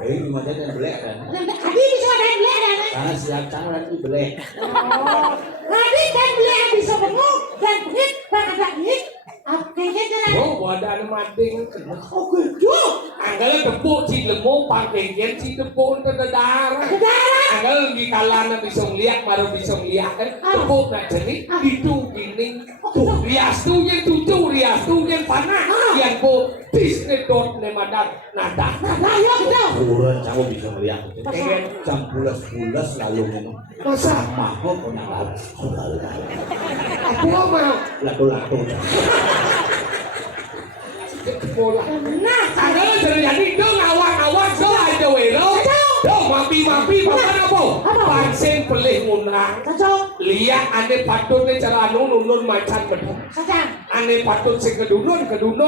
Cuma ten belek kan. Adi bisa main belek kan? Karena siap canggih itu belek. Oh, adi kan belek bisa bengok dan bengit, ada bengit. Oke, jalan. Oh, badan mati kena. Oh, gitu. Anggal tepuk si lemong pangkengken si tepuk ke darah. Darah. Anggal di kalana bisa ngeliat, baru bisa ngeliat kan. Tepuk nak jadi itu gini. Tuh rias tu yang panah. Yang bo bisne dot ne madan nada. Nah, ya gitu. Kurang canggih bisa melihat. Jam bulas lalu ngomong. Masa? Mahal kau nak laras. Aku mau. Laku-laku. Bola. Nah, Anggal terjadi dong awak do aja wero. Dong mapi papan apa? Panseng pelih munang. cocok. Lihat ane patut ne cara nunun macan beduk. Sedang. Ane patut sing kedunun,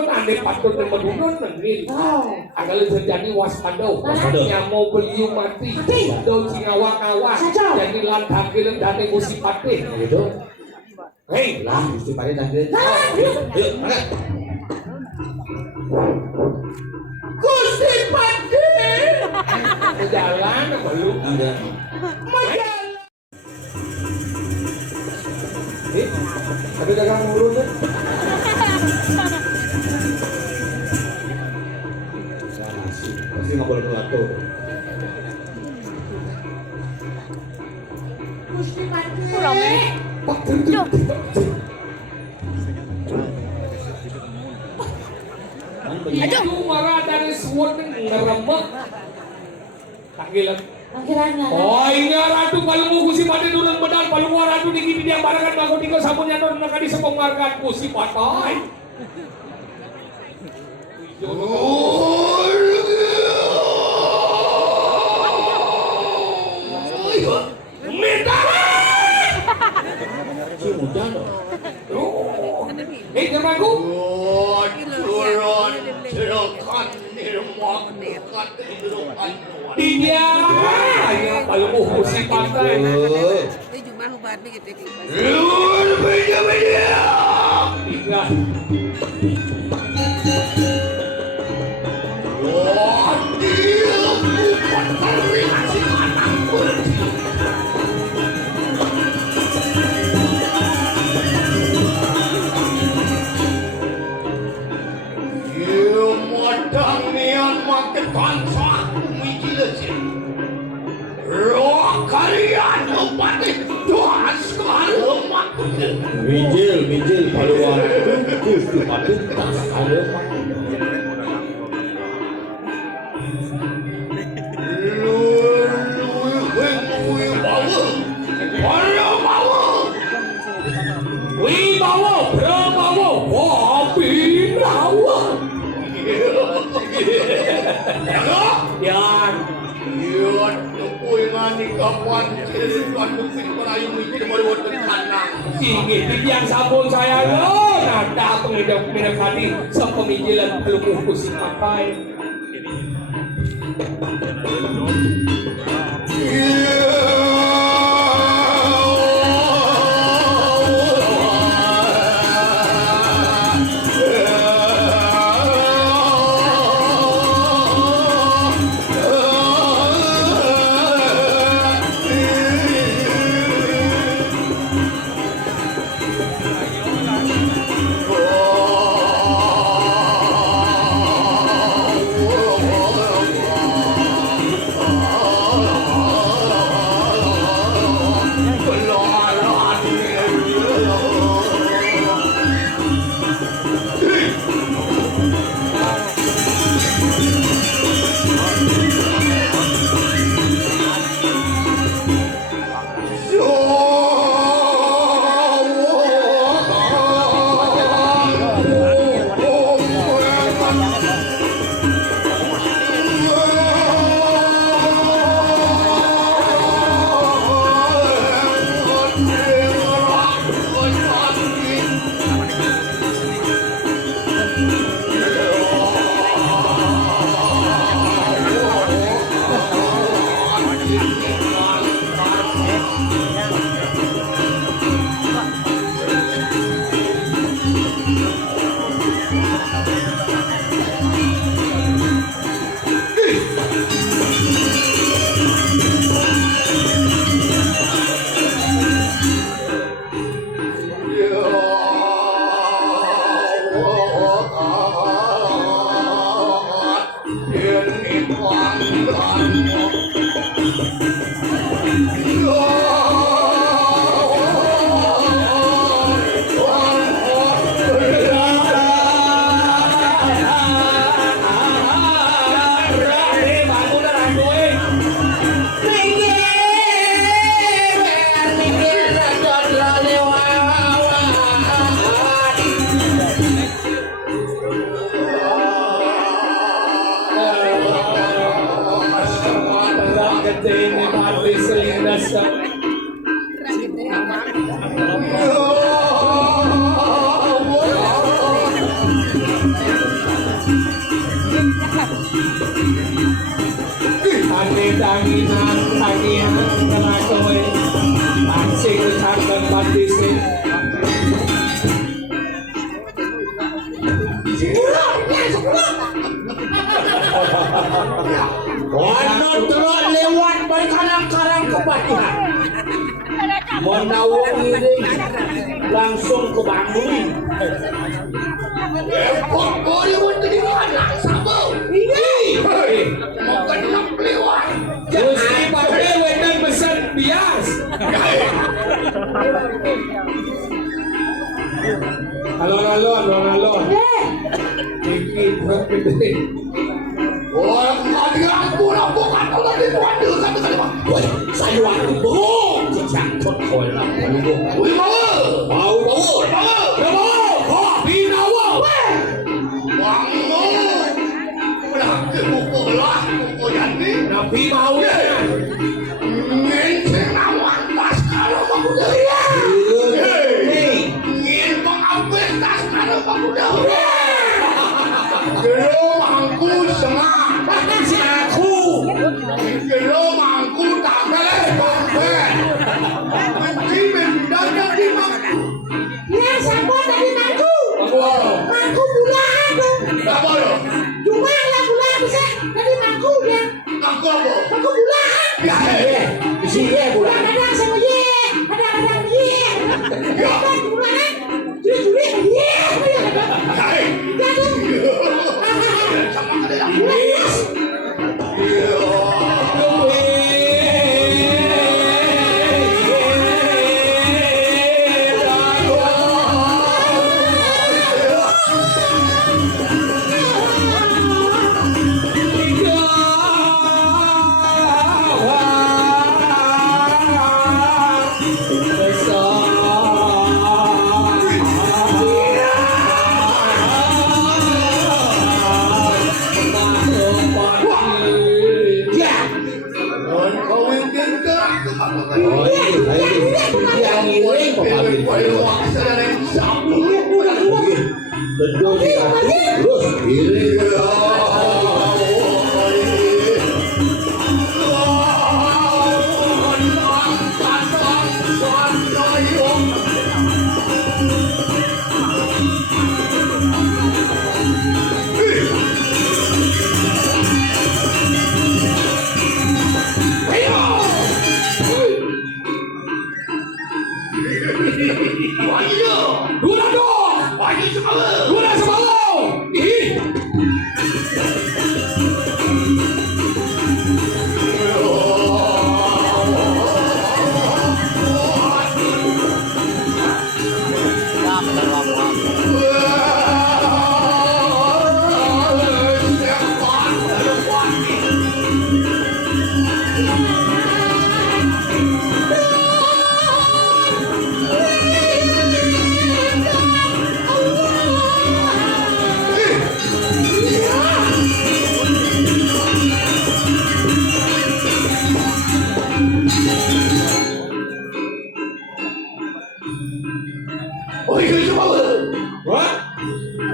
ane patut ne medunun nengin. Oh. Anggal terjadi waspada. Nyamuk beliau mati. Do sing awak-awak. Jadi lantak film dane musi patih. Gitu. Hei, Lah, mesti pada tadi. Yuk, mana? Gusti Patih. Jalan apa lu? Ada. Majalah. Tapi dagang mulu tuh. Pasti nggak boleh pelatu. Gusti Patih. Pak tunjuk. Itu marah dari suwon ngeremek. Panggilan. Panggilannya. Oh ini ratu kalau mau kusi pada dulu medal kalau mau ratu dikit dia barangan bagus tinggal sabunnya non maka disepongmarkan kusi patai. Si muda dong. Jermanku. Turun, silakan nirmak dekat kehidupan. Dia ya kalau mau kusi patai. Luar media. Ingat. Wah, dia bukan terlihat anakku. Dia modang nian makin bangsa mijilasi. Roh kalian empati doa sekali lemak. Minjil paluan. Gusti Patih tak sekali. Wibawa, Brahmawa, Wabinawa. Yan. Yun, tukoy nga ni kapan, siluan lupit ko na yung mikir mo rin ng kanang. Ingit yang sabon saya lo. Nada pengidap minakani sa pamigilan pelumuh si papai. langsung ke Bandung. Boleh menteri anak sama. Ini bukan nak lewat. Gusti pakai wedan besar bias. Alon. Dikit gede. Orang tadi aku nak bukan kalau di wadah kata kali pak. Woi, saya waktu bohong. Jangkut kau lah. Wih mau. Binawa. Bangun. Udah ke buku lah. Buku jadi. Nabi mau ya. Ngenceng awan tas kalau kamu dah. Ngin mengambil tas kalau kamu dah. Belum aku setengah. Aku. Belum aku tak boleh sampai. Mesti mendagak di mana? Ya, siapa tadi mangku? Mangku bulan dong. Tak boleh. Cuma lah bulan bisa tadi mangku dia. Aku apa? Mangku bulan. Ya, Di sini ya bulan. Kadang-kadang sama ye, kadang-kadang ye. Kadang bulan, juri ye. sama ada. Bulan. Yang ini terus kiri.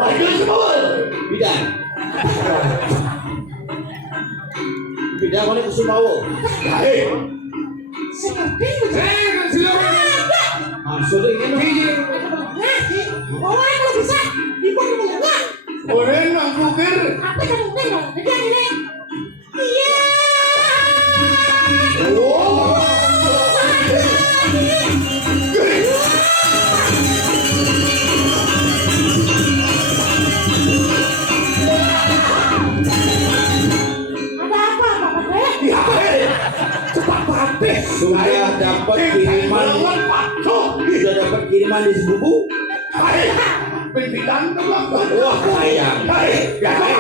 Maju semua. Bidan. Bidan mana Kusumawo? Hei, Seperti Sudah ingin ngaji. Orang kalau bisa dibuat enggak. orang nang kukir. Apa kamu tengok? Jadi ini. Iya. Oh. Ada apa Pak Teh? Ya, hei. Cepat patih. Saya dapat kiriman. Melawan patuh. Sudah dapat kiriman di Sebubu. Hei, pimpinan telah. Wah sayang. Hei, ya, hei.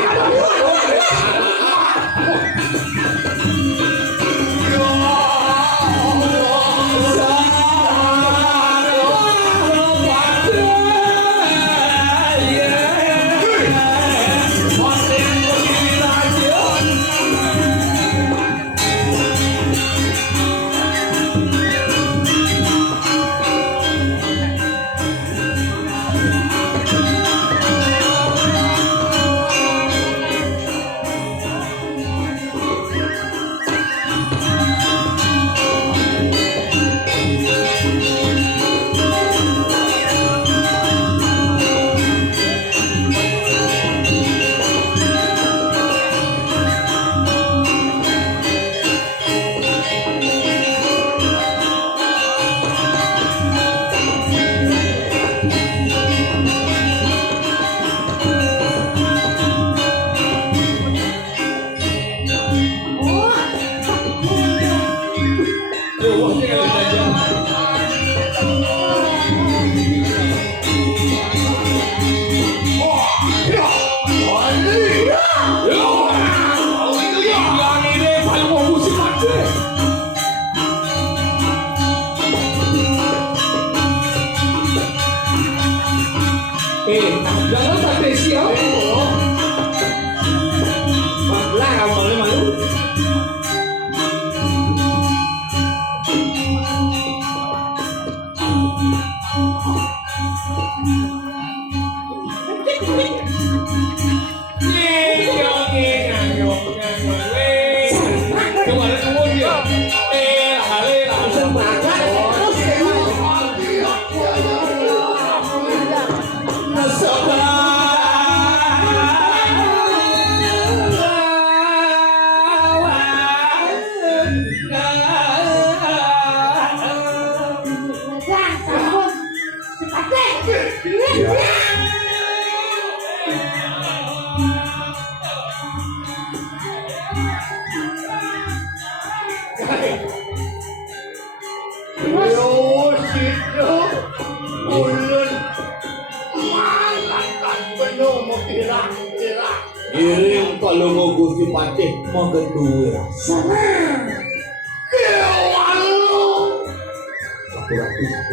Jangan sampai siapa. Lah, kamu malu. Nah, sambung. Cepat deh. Yo, situ. Ulun. Malakan penuh mau kirang-kirang. Iring kalau mau Gusti Patih mau kedua. Kewalu.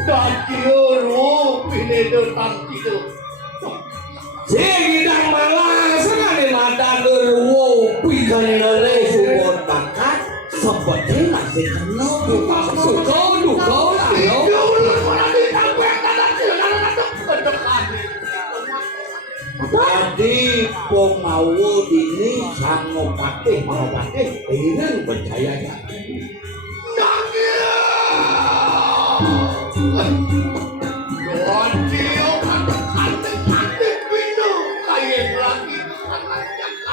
Dakiru pinedotan itu. Segidang malah sekali mata gerwo Pikan oleh sumur bakat seperti nasi kenal. kau lah yo. Yo, ulun mana ditanggung yang tanda silang anak kedekan. Jadi pengawu ini sang Patih mau Patih iring percayanya.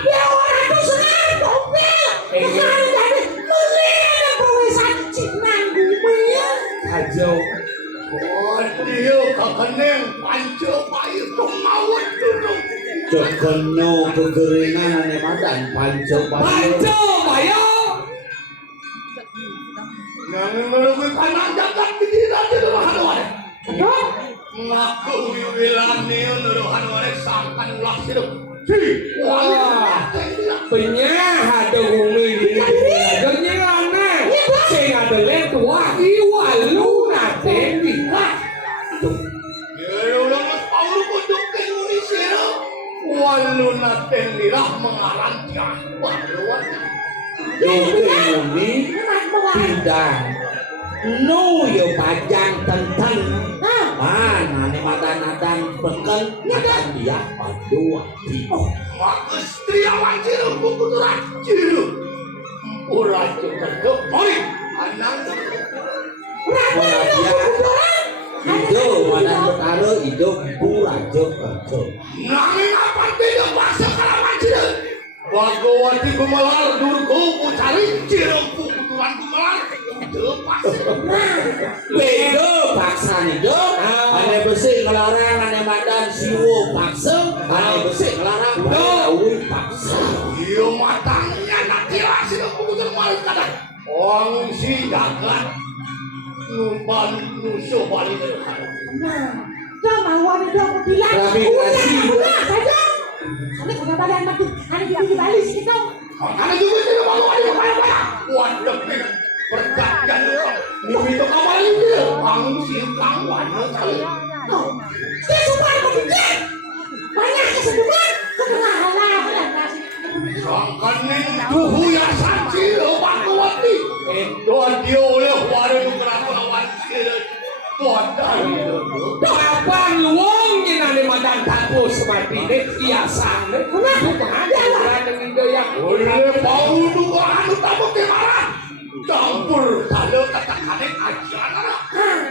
Ya orang itu senang mobil. Sekarang jadi melihat perwesan cinan bumi. Kajau. Cekeno kekeringan ane madan pancau Panco bayo. Penyahat umi ini. Adanya aneh. Saya ada letua iwalu nate dikah. Walu naten dirah mengarang jahwah lewatnya. Muni bidang no yo pajang tentang Mana nih matan beken akan dia padua timo. Maka istri awan ciru kukuturan ciru. Ura juga mori anang. Itu mana berkara itu pura kerja. Nanging apa tidak bahasa kalawan ciru. Bagawati gumelar durku cari ciru kukuturan gumelar. Lepas. Beda paksa nih dong. Ane bersih ngelarang, ane madan siwo paksa. Ane bersih ngelarang, ane paksa. Iya matangnya nanti rasih kukuturan malu kadang. Orang si jagat numpan nusuh balik ke Nah, dah mau ada dong bilang. Tapi kasih. Saja. Ada kena badan mati. Ada di balik situ. Makanya juga tidak mau ada yang banyak. Waduh, pergatian mimi itu kabar ini. Angsi kawan sekali. Oh, saya suka begitu. Banyak keseduhan. Kedengaran. Sangkan ini tuhu ya sanci Bagawati. Itu dia oleh warung kenapa lawan sila. Tuan itu. Kapan luang ginani madan tapo seperti ini biasa nih. Kenapa ada orang yang yang Oleh bau dua anu tamu kemaran. Campur kalau kata-kata ajaran.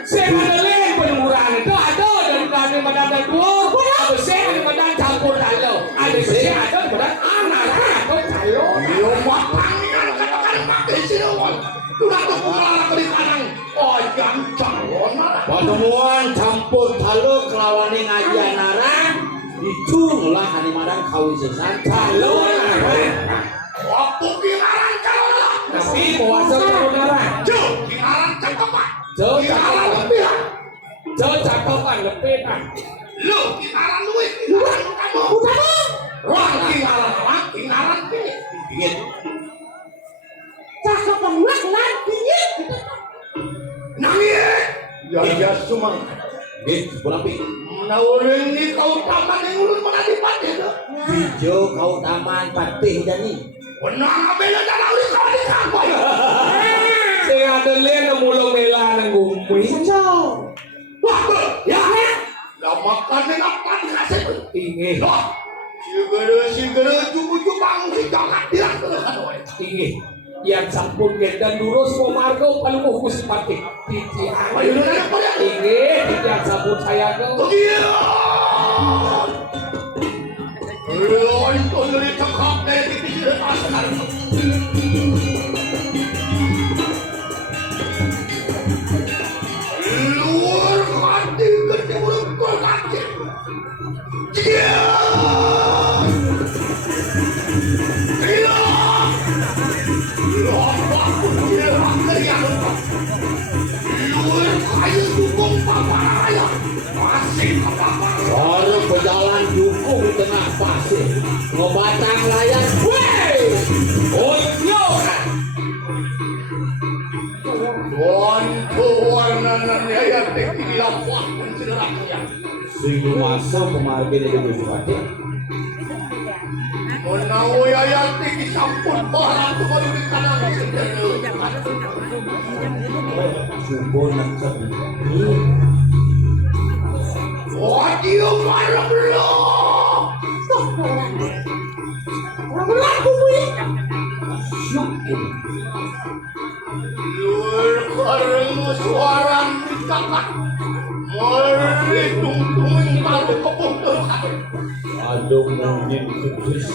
saya meneliti pengurangan itu ada dari kami madan dua. Ada saya madan campur lalu. Ada saya ada madan anak atau calon. Yo matangnya kata-kata pakai sila. Sudah tuh pengelara beri kanang. Oh yang calon. Pertemuan campur talo kelawane ngajian narang dicunglah ane madan kawin sesan calon. Waktu kinaran calon. Tapi puasa kebenaran. Jauh kinaran cakepan. Jauh Kinaran cakepan. lebihan. Jauh cakepan lepetan. Lu kinaran duit. Kinaran kamu. Ruang kinaran pilih. Pingin. Cakap penguat lantinya. Nangis. Ya cuma. Pulang pi. Nauling ni kau taman yang ulun mengadipati itu. Hijau kau taman patih jani. Benar bela dan nauling kau di kampung. Saya ada lihat mulung melah nang gumi. Wah, ya. Dah makan ni apa kasih. Ingin, Loh. Sigara cukup si jangan dia. ingin. Yang sampun dan lurus pemargo paling mau kusipati. Titi Ayo lu nanya pada. ingin yang sampun saya ke. Iya. Lu itu dari cakap dari pikiran asal. Luar hati kerja mulut kau kaki. Iya. Iya. Luar pun dia kerja. Luar kayu dukung papa raya. Masih apa-apa. Orang berjalan dukung di tengah pasir. Ngobatang layar. Wey! Oh, yo. Tuan yang tinggi lapang menceraknya. Sing masuk kemarin dia bersifati. Menawa yang tinggi sampun barang tu baru di kanan sendiri. Subur nak sabi. Wadio malam lo. Orang berlaku ini. Syukur. Luar kareng suara kakak. Mari tungtung kalau keputusan. Aduh mungkin kudus.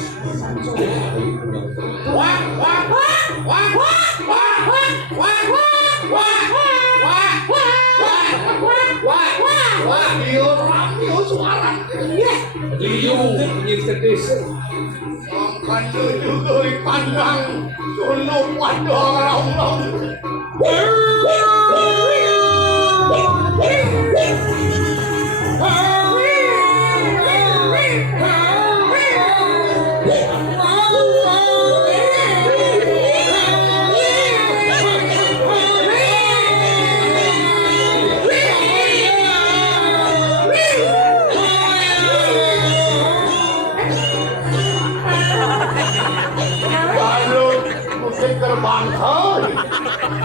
Wah, wah, wah, wah, wah, wah, wah, wah, wah, wah, wah, Wadio radio suara. Liu nyintetis. Sampai juga di kandang. Sono pada orang-orang. Kalau musik terbang hari.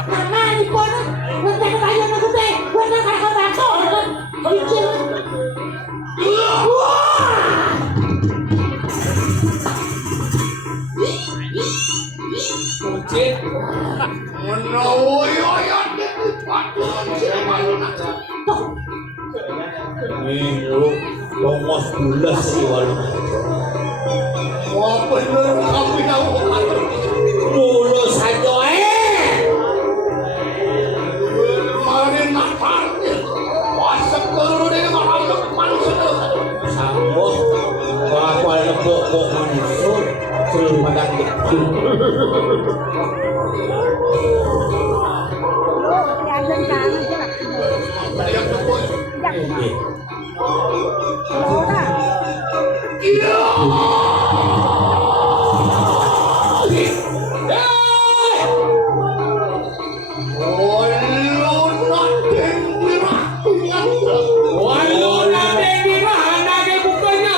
Mama di kono, nanti kayak nak gede, gua nak kakak bako, Menawa ayat paturan siramanan. Nih lu tongos bulas sih walau. Wah bener kamu tahu atur. Mulus saja Kemarin nakal. Wasak kalau dia makhluk manusia. sambut aku ada pokok manusia seluruh badan kecil. Yang kebun. Waluna Dewi Rahana ke bukanya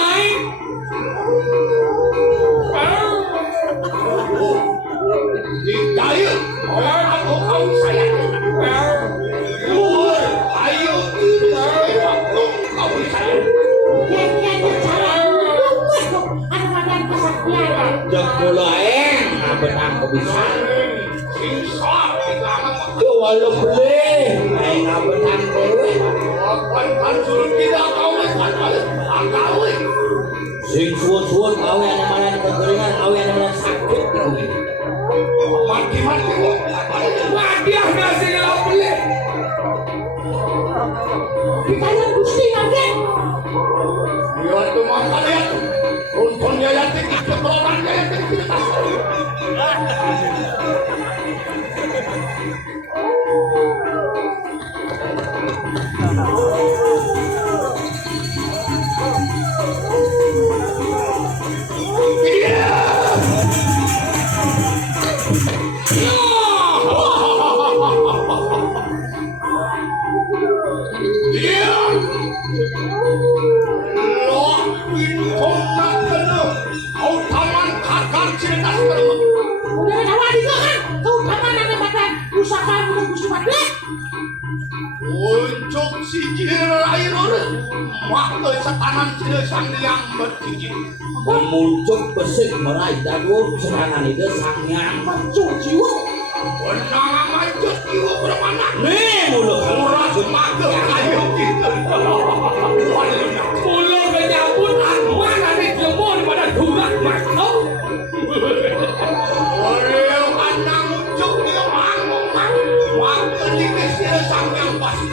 Dikaya orang aku kau sayang. Ayo waktu kau sayang. Yang cara tunggu Armadan kesaktian. Jak mulai abet aku bisa Sisa kita ke walau beli aing abet aku akan suruh tidak kau makan kau. sing suwun-suwun awe yang mana kekeringan awe yang mana sakit Mati-mati kok. Wadiah nasi ngelap beli. Ditanya Gusti Raden. Ya tuh makan ya. Untungnya ya tinggi keberolannya ya tinggi. Udah ada awal juga kan? Kau sama nana badan usaha untuk Gusti Raden. Untuk si lain orang maka setanan tidak sang yang bertinggi. memuncuk besik meraih dadur serangan itu sangnya Mencur jiwa. Benang macet jiwa bermana. nih mulut Murah semaga kayu kita. Pulau kenyambut mana nih jemur pada durak makau. Oleh anak muncul dia manggung maka dikasih sang yang pasti.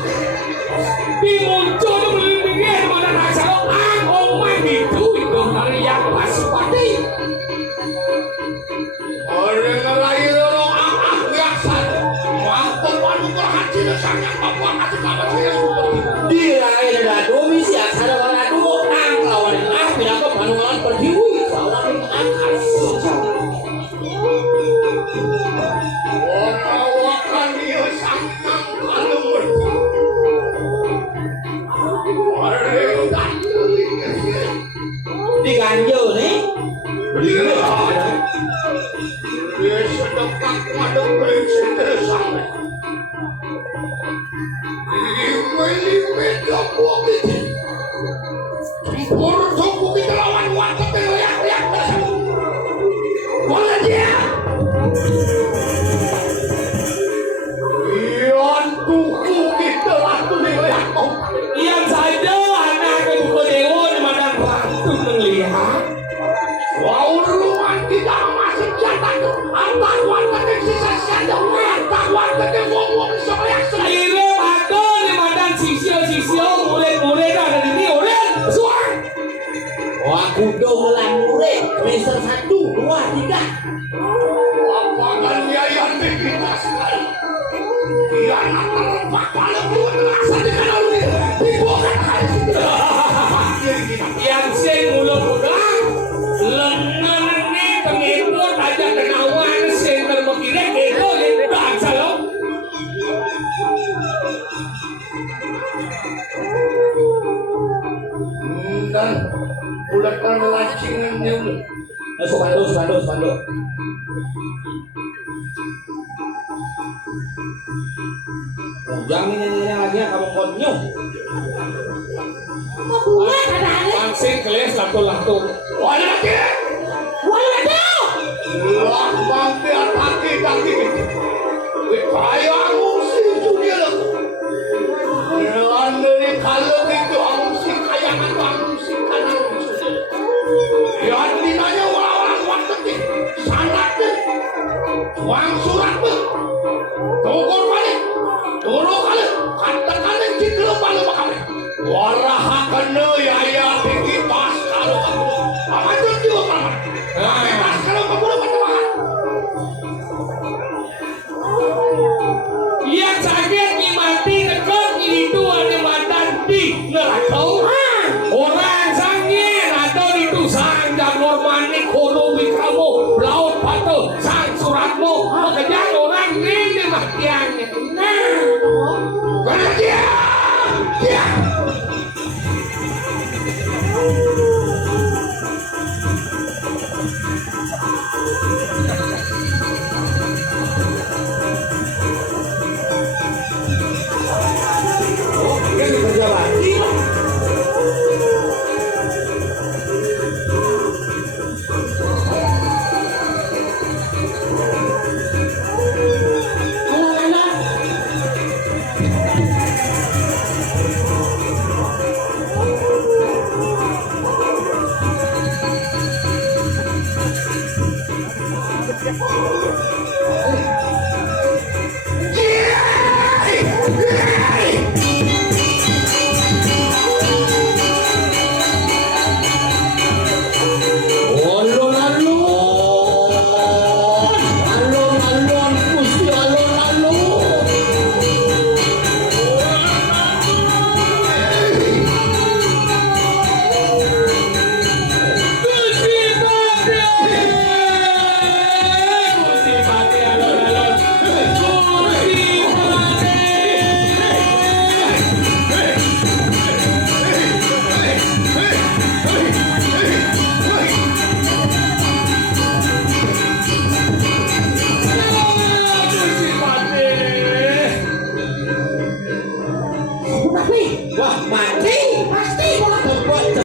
Dimuncul tuh melindungi pada rasa lo omah gitu itu dari yang pasupati. Oleh ngelain orang biasa mampu padu berhasil sang yang bapak kasih kabar saya seperti diraih dadu misi asal warna dulu nang lawan pindah ke panulan perdiwi lawan akas orang-orang dia sang yang kalau berarti. Oleh diganjel nih dia sedekat pada presiden sampai. Lima-lima buah itu. Tempur suku kita lawan waktu teriak-teriak bersama. Boleh dia. Ian tuku kita waktu melihat kau. Yang saja anak ke buku dewa di mana ratu melihat. Wow, rumah tidak masuk jatah. Antar warga yang sisa-sisa. Antar warga yang ngomong sebanyak Ire batu di mana sisio murid-murid ada di sini murid suang. wah kudo ngelang murid semester 1, 2, 3 Apakah dia yang kita sekali? Dia nak terlepak pada buat rasa dengan orang ini. Dibuat hari ini. Yang sing mulut-mulut lengan ini pengikut aja kenawan sing termekire itu yang bangsa lo. Dan udah kan lancingnya udah. Spanduk. Jangan ini lagi kamu konyol. Membuat ada aneh. Langsing keles lato-lato. Wala lagi. Waduh. Lah bangke ataki kaki. Wang surat